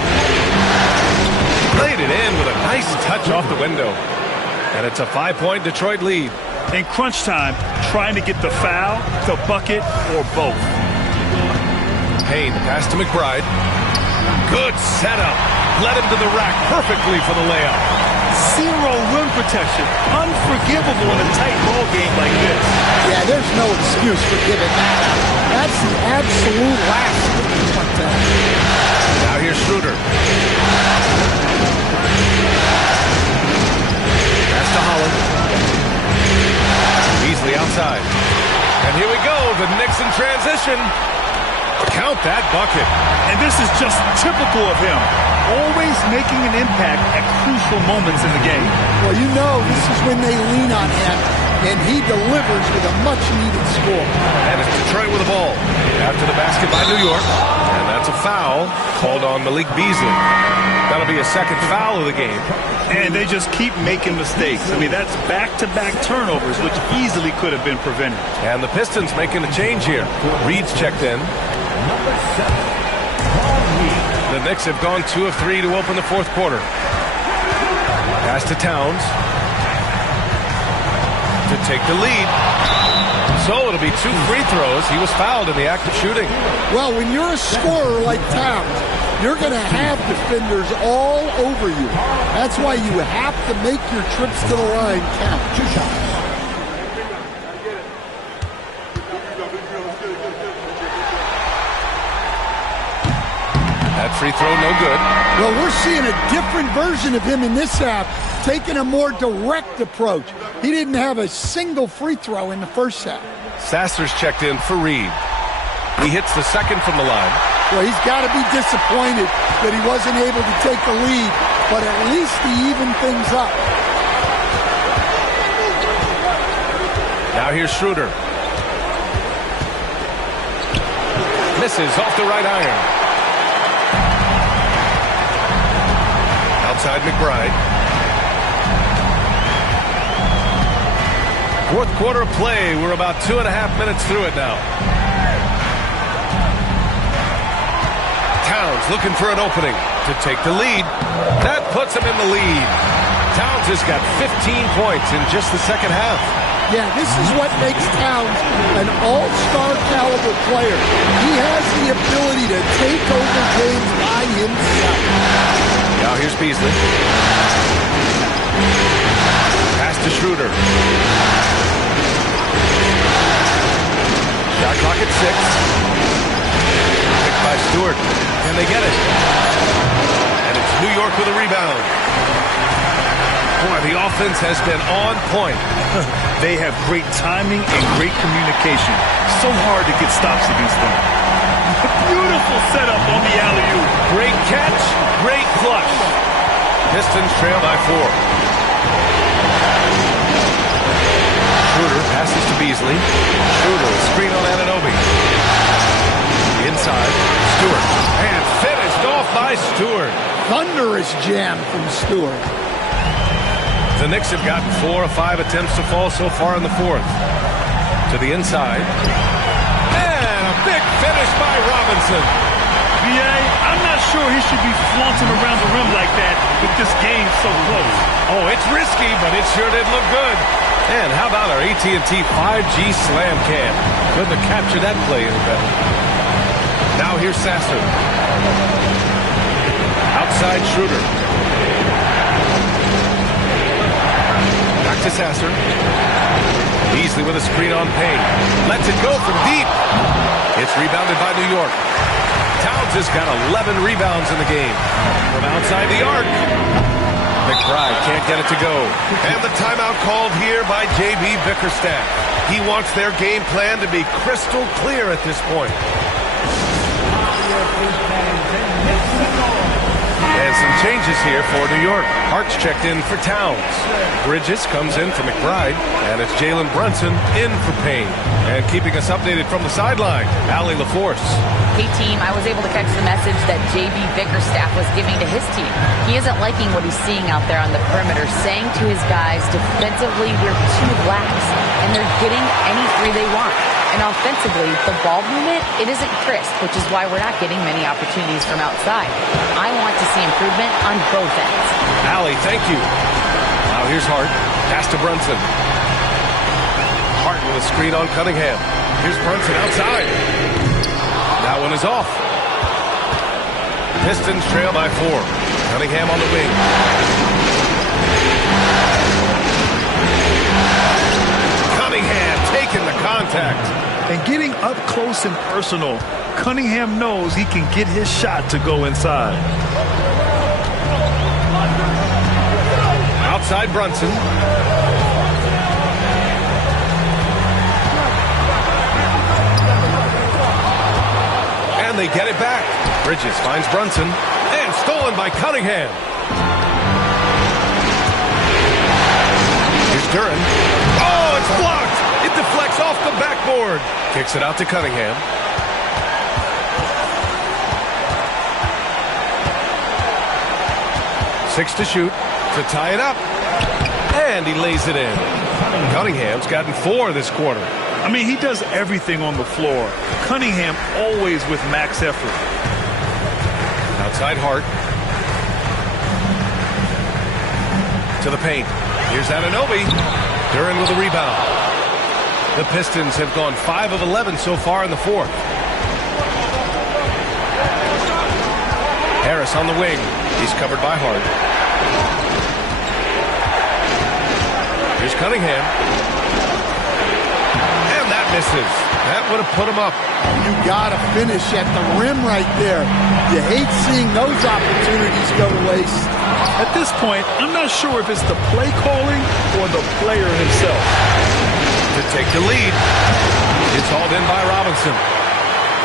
Played it in with a nice touch off the window. And it's a 5-point Detroit lead. In crunch time, trying to get the foul, the bucket, or both. Payne, pass to McBride. Good setup. Led him to the rack perfectly for the layup. 0 rim protection. Unforgivable in a tight ball game like this. Yeah, there's no excuse for giving that up. That's the absolute last of the contact. Now here's Schroeder. Pass to Holland. Beasley outside. And here we go. The Knicks in transition. Count that bucket. And this is just typical of him. Always making an impact at crucial moments in the game. Well, you know this is when they lean on him, and he delivers with a much-needed score. And it's Detroit with the ball. After the basket by New York. And that's a foul called on Malik Beasley. That'll be a second foul of the game. And they just keep making mistakes. I mean, that's back-to-back turnovers, which easily could have been prevented. And the Pistons making a change here. Reed's checked in. The Knicks have gone 2 of 3 to open the fourth quarter. Pass to Towns. to take the lead. So it'll be 2 free throws. He was fouled in the act of shooting. Well, when you're a scorer like Towns, you're going to have defenders all over you. That's why you have to make your trips to the line count. 2 shots. That free throw no good. Well, we're seeing a different version of him in this half, taking a more direct approach. He didn't have a single free throw in the first half. Sasser's checked in for Reed. He hits the second from the line. Well, he's got to be disappointed that he wasn't able to take the lead, but at least he evened things up. Now here's Schroeder. Misses off the right iron. Outside McBride. Fourth quarter of play. We're about 2.5 minutes through it now. Towns looking for an opening to take the lead. That puts him in the lead. Towns has got 15 points in just the second half. Yeah, this is what makes Towns an all-star caliber player. He has the ability to take over games by himself. Now here's Beasley. Pass to Schroeder. Shot clock at 6. Picked by Stewart. Can they get it? And it's New York with a rebound. Boy, the offense has been on point. They have great timing and great communication. So hard to get stops against them. Beautiful setup on the alley-oop. Great catch, great flush. Pistons trail by 4. Schroeder passes to Beasley. Schroeder, screen on Anunoby. Inside, Stewart. And finished off by Stewart. Thunderous jam from Stewart. The Knicks have gotten 4 of 5 attempts to fall so far in the fourth. To the inside. And a big finish by Robinson. B.A., I'm not sure he should be flaunting around the rim like that with this game so close. Oh, it's risky, but it sure did look good. And how about our AT&T 5G Slam Cam? Couldn't have captured that play any better. Now here's Sasser. Outside Schroeder. Back to Sasser. Beasley with a screen on Payne. Lets it go from deep. It's rebounded by New York. Towns has got 11 rebounds in the game. From outside the arc. McBride can't get it to go. And the timeout called here by J.B. Bickerstaff. He wants their game plan to be crystal clear at this point. And some changes here for New York. Hart's checked in for Towns. Bridges comes in for McBride. And it's Jalen Brunson in for Payne. And keeping us updated from the sideline, Allie LaForce. Hey, team, I was able to catch the message that J.B. Bickerstaff was giving to his team. He isn't liking what he's seeing out there on the perimeter, saying to his guys, defensively, we're too lax, and they're getting any three they want. And offensively, the ball movement, it isn't crisp, which is why we're not getting many opportunities from outside. I want to see improvement on both ends. Allie, thank you. Now here's Hart. Pass to Brunson. Hart with a screen on Cunningham. Here's Brunson outside. That one is off. Pistons trail by 4. Cunningham on the wing. Cunningham taking the contact. And getting up close and personal, Cunningham knows he can get his shot to go inside. Outside Brunson. And they get it back. Bridges finds Brunson. And stolen by Cunningham. Here's Duran. Oh, it's blocked. It deflects off the backboard. Kicks it out to Cunningham. Six to shoot to tie it up. And he lays it in. Cunningham's gotten 4 this quarter. I mean, he does everything on the floor. Cunningham always with max effort. Outside Hart. To the paint. Here's Anunoby. Duran with a rebound. The Pistons have gone 5 of 11 so far in the fourth. Harris on the wing. He's covered by Hart. Here's Cunningham. And that misses. That would have put him up. You got to finish at the rim right there. You hate seeing those opportunities go to waste. At this point, I'm not sure if it's the play calling or the player himself. To take the lead. It's hauled in by Robinson.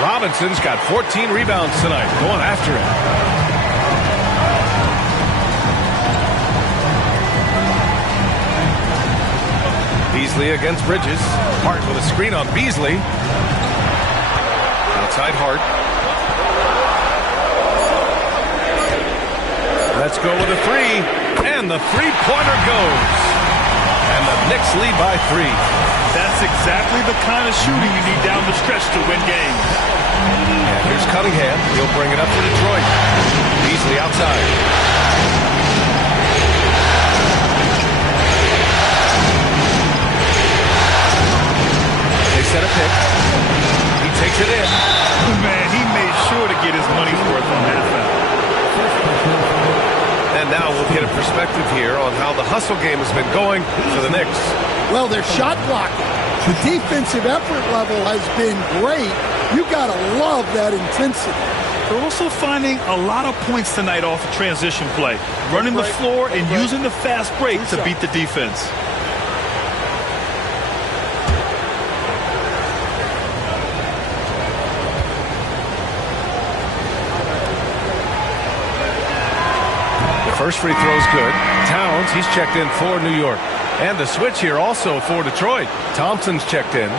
Robinson's got 14 rebounds tonight, going after it. Beasley against Bridges. Hart with a screen on Beasley. Outside Hart. Let's go with a three. And the three-pointer goes. And the Knicks lead by 3. That's exactly the kind of shooting you need down the stretch to win games. And here's Cunningham. He'll bring it up for Detroit. Beasley outside. They set a pick. He takes it in. Man, he made sure to get his money's worth on that foul. And now we'll get a perspective here on how the hustle game has been going for the Knicks. Well, they're shot blocking. The defensive effort level has been great. You got to love that intensity. They're also finding a lot of points tonight off of transition play, running the floor and using the fast break to beat the defense. First free throw's good. Towns, he's checked in for New York. And the switch here also for Detroit. Thompson's checked in.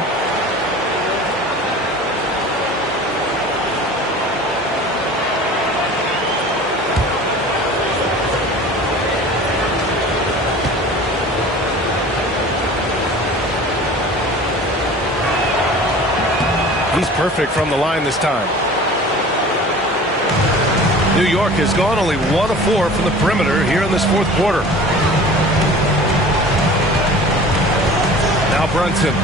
He's perfect from the line this time. New York has gone only 1 of 4 from the perimeter here in this fourth quarter. Now Brunson.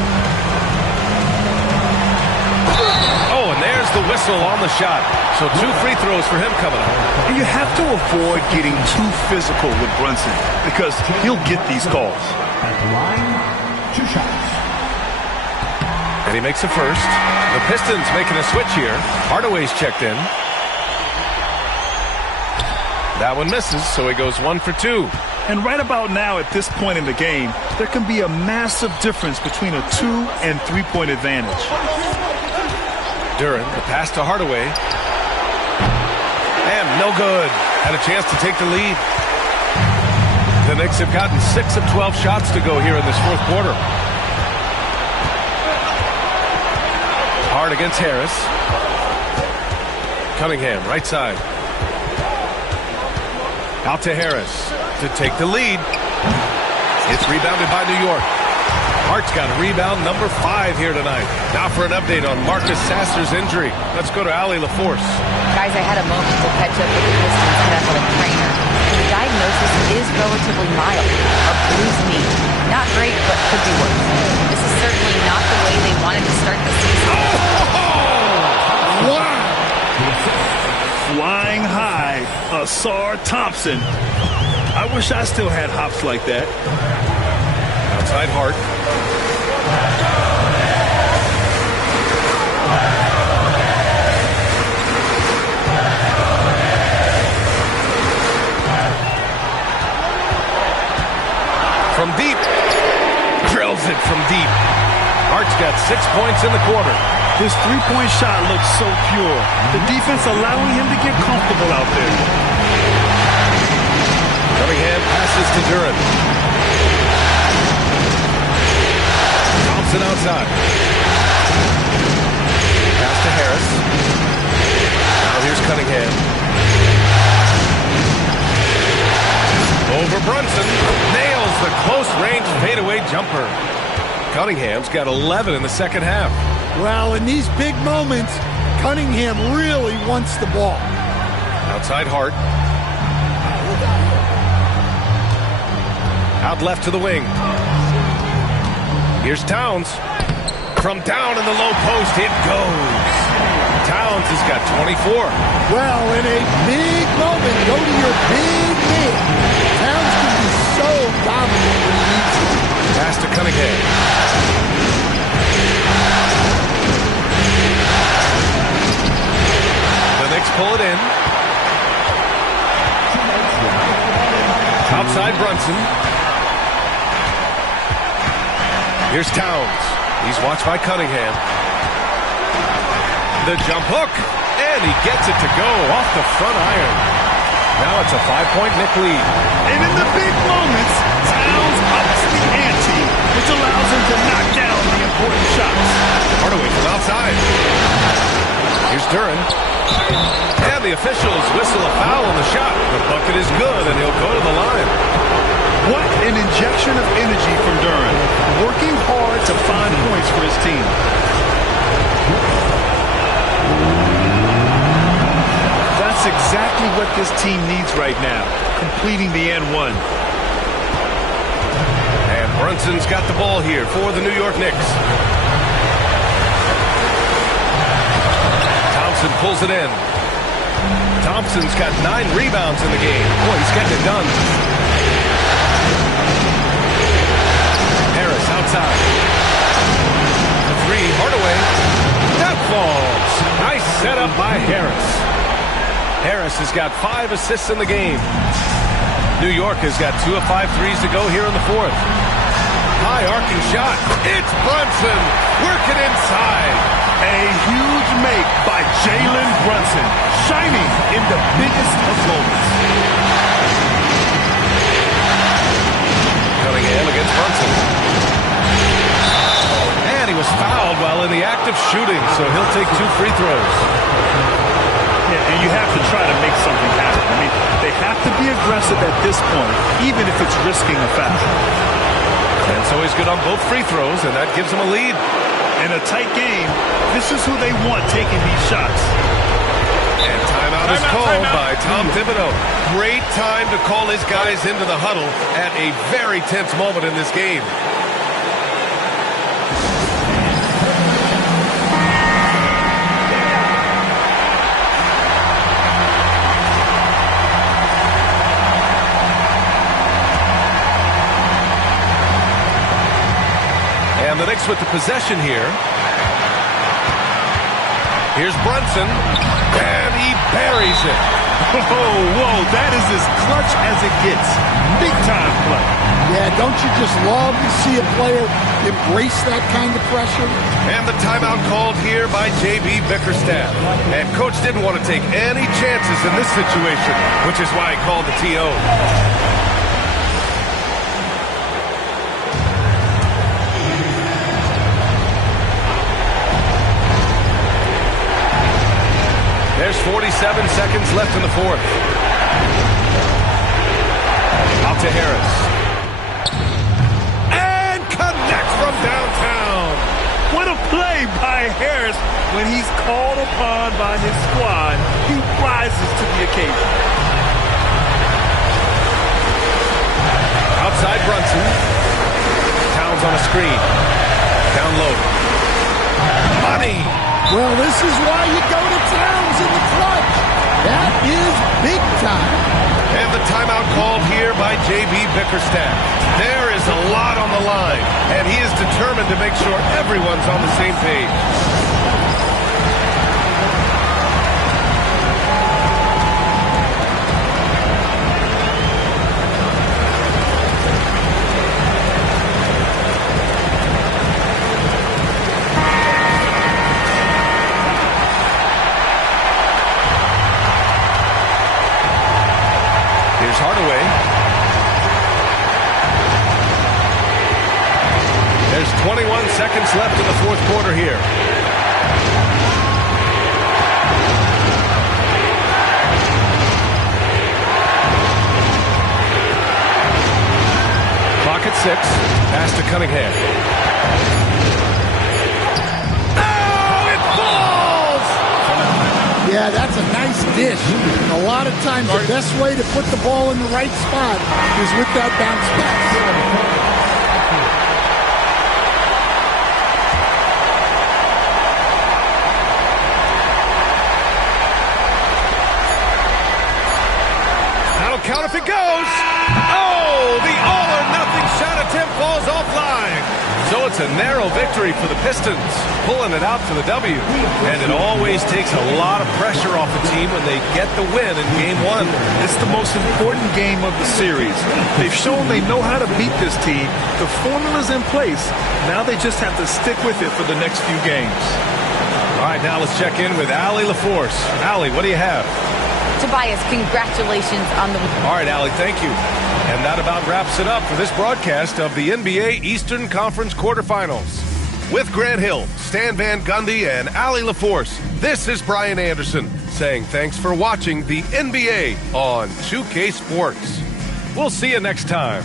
Oh, and there's the whistle on the shot. So 2 free throws for him coming up. And you have to avoid getting too physical with Brunson because he'll get these calls. At the line, 2 shots. And he makes a first. The Pistons making a switch here. Hardaway's checked in. That one misses, so he goes 1 for 2. And right about now, at this point in the game, there can be a massive difference between a 2- and 3-point advantage. Duran, the pass to Hardaway. And no good. Had a chance to take the lead. The Knicks have gotten 6 of 12 shots to go here in this fourth quarter. Hard against Harris. Cunningham, right side. Out to Harris to take the lead. It's rebounded by New York. Hart's got a rebound number 5 here tonight. Now for an update on Marcus Sasser's injury. Let's go to Allie LaForce. Guys, I had a moment to catch up with the Pistons athletic trainer. And the diagnosis is relatively mild. A bruised knee. Not great, but could be worse. This is certainly not the way they wanted to start the season. Wow! Flying high, Asar Thompson. I wish I still had hops like that. Outside Hart. From deep. Drills it from deep. Hart's got 6 points in the quarter. His 3-point shot looks so pure. The defense allowing him to get comfortable out there. Cunningham passes to Duran. Thompson outside. Pass to Harris. Now here's Cunningham. Over Brunson. Nails the close-range fadeaway jumper. Cunningham's got 11 in the second half. Well, in these big moments, Cunningham really wants the ball. Outside Hart. Out left to the wing. Here's Towns. From down in the low post, it goes. Towns has got 24. Well, in a big moment, go to your big man. Towns can be so dominant when he needs to. Pass to Cunningham. The Knicks pull it in. Outside Brunson. Here's Towns. He's watched by Cunningham. The jump hook, and he gets it to go off the front iron. Now it's a 5-point Knick lead. And in the big moments, Towns ups the ante, which allows him to knock down the important shots. Hardaway from outside. Here's Duren. And the officials whistle a foul on the shot. The bucket is good, and he'll go to the line. What an injection of energy from Duren, working hard to find points for his team. That's exactly what this team needs right now, completing the N1. And Brunson's got the ball here for the New York Knicks. Thompson pulls it in. Thompson's got 9 rebounds in the game. Boy, he's getting it done. Harris outside. The 3, Hardaway. That falls. Nice setup by Harris. Harris has got 5 assists in the game. New York has got 2 of 5 threes to go here in the 4th. High arcing shot. It's Brunson working inside. A huge make by Jalen Brunson, shining in the biggest of moments. Cunningham against Brunson. And he was fouled while in the act of shooting, so he'll take 2 free throws. Yeah, and you have to try to make something happen. I mean, they have to be aggressive at this point, even if it's risking a foul. And so he's good on both free throws, and that gives him a lead. In a tight game, this is who they want taking these shots. And timeout is called by Tom Thibodeau. Great time to call his guys into the huddle at a very tense moment in this game. And the Knicks with the possession here. Here's Brunson, and he buries it. Whoa, that is as clutch as it gets. Big time play. Yeah, don't you just love to see a player embrace that kind of pressure? And the timeout called here by J.B. Bickerstaff. And Coach didn't want to take any chances in this situation, which is why he called the T.O. There's 47 seconds left in the 4th. Out to Harris. And connects from downtown. What a play by Harris. When he's called upon by his squad, he rises to the occasion. Outside Brunson. Towns on a screen. Down low. Money. Well, this is why you go to Towns in the clutch. That is big time. And the timeout called here by J.B. Bickerstaff. There is a lot on the line, and he is determined to make sure everyone's on the same page. Hardaway. There's 21 seconds left in the 4th quarter here. Clock at 6. Pass to Cunningham. Yeah, that's a nice dish. A lot of times the best way to put the ball in the right spot is with that bounce pass. count if it goes. Oh, the all-or-nothing shot attempt falls offline. So it's a narrow victory for the Pistons, pulling it out for the W. And it always takes a lot of pressure off the team when they get the win in Game 1. It's the most important game of the series. They've shown they know how to beat this team. The formula's in place. Now they just have to stick with it for the next few games. All right, now let's check in with Allie LaForce. Allie, what do you have? Tobias, congratulations on the win. All right, Allie, thank you. And that about wraps it up for this broadcast of the NBA Eastern Conference quarterfinals. With Grant Hill, Stan Van Gundy, and Allie LaForce, this is Brian Anderson saying thanks for watching the NBA on 2K Sports. We'll see you next time.